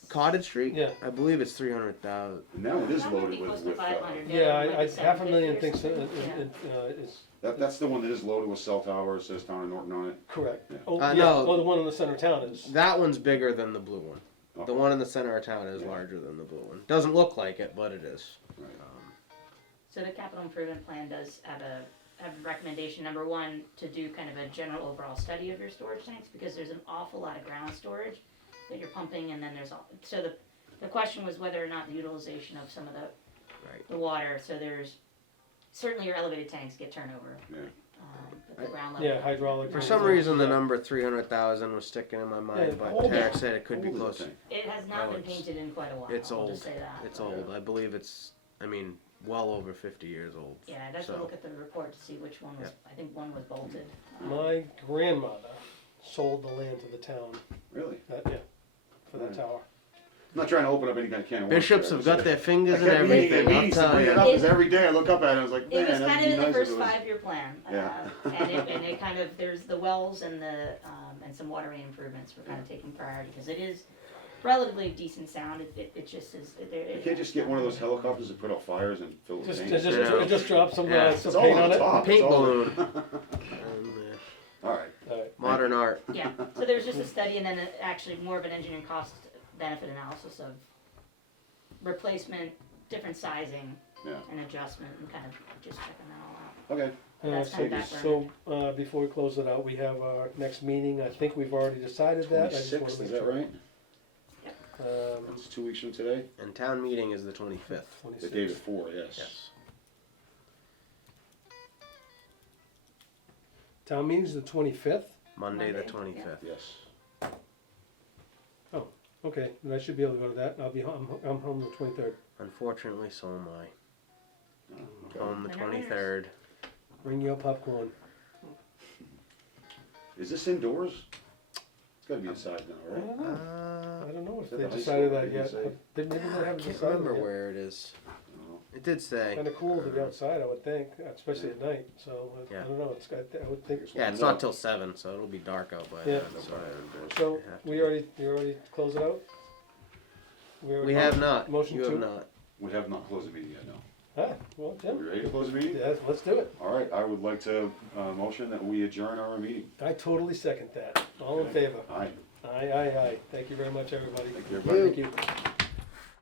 Cottage Street? Yeah. I believe it's 300,000. Now it is That might loaded be with, close to 500. Yeah, Might be I, half a 750 million or thinks that something. Yeah. is that's the one that is loaded with cell tower, it says Town of Norton on it. correct. Yeah. Oh, No. yeah, oh, the one in the center of town is, That one's bigger than the blue one. Okay. The one in the center of town is Yeah. larger than the blue one. Doesn't look like it, but it is. Right. So the capital improvement plan does have a recommendation, number one, to do kind of a general overall study of your storage tanks, because there's an awful lot of ground storage that you're pumping, and then there's all, so the question was whether or not the utilization of some of Right. the water, so there's, certainly your elevated tanks get turnover. Yeah. But the ground level. yeah, hydraulic. For some reason, the number 300,000 was sticking in my mind, Yeah, but hold Tara it. said it could be Old close. tank. It has not Oh, been it's- painted in quite a while, It's I'll old. just say that. It's old. I believe it's, I mean, well over 50 years old. Yeah, I'd have to So- look at the report to see which one was, I think one was bolted. My grandmother sold the land to the town, Really? yeah, for the Right. tower. I'm not trying to open up any kind of can of worms. Bishops there. have got their I fingers in kept meaning everything, I'll to tell bring it you. up, 'cause every day I look up at it, and I was like, man, It was that'd kind be of in the nice if first it was. 5-year plan, Yeah. and it kind of, there's the wells and the, and some watering improvements were kind of taking priority, because it is relatively decent sound, it just is, You can't just get one of those helicopters that put out fires and fill it with Just, paint. Yeah. just drop some, Yeah. some It's all paint on on the it. top. Paint It's all- balloon. All right. Alright, Modern art. Yeah, so there's just a study and then actually more of an engineering cost benefit analysis of replacement, different sizing, Yeah. and adjustment, and kind of just checking that all out. Okay. That's kind of so, background. before we close it out, we have our next meeting, I think we've already decided that, I just wanna 26th, make is that sure. right? Um, That's 2 weeks from today? And town meeting is the 25th. The day before, yes. Yes. Town meeting's the 25th, Monday the Monday, 25th. Yes. okay, then I should be able to go to that, I'll be home, I'm home the 23rd. Unfortunately, so am I. Oh, okay. Home the Winner, winners. 23rd. Bring your popcorn. Is this indoors? It's gotta be inside now, I right? don't know, I don't know if Is that they the high decided school? that Did yet, they say? maybe they I haven't can't decided remember yet. where it is. Oh. It did say. Kinda cool to be outside, I would think, especially at night, so, Yeah. I don't know, it's got, I would think. Yeah, it's not till 7, so it'll be dark out by Yeah. then. So So, it have to we be. already, you already close it out? We have not. Motion You have to- not. We have not closed the meeting yet, no. Ah, well, Are Tim, we ready to close the meeting? yeah, let's do it. All right, I would like to, motion that we adjourn our meeting. I totally second that. All in favor? Aye. Aye, aye, aye. Thank you very much, everybody. Thank you, everybody. Thank you.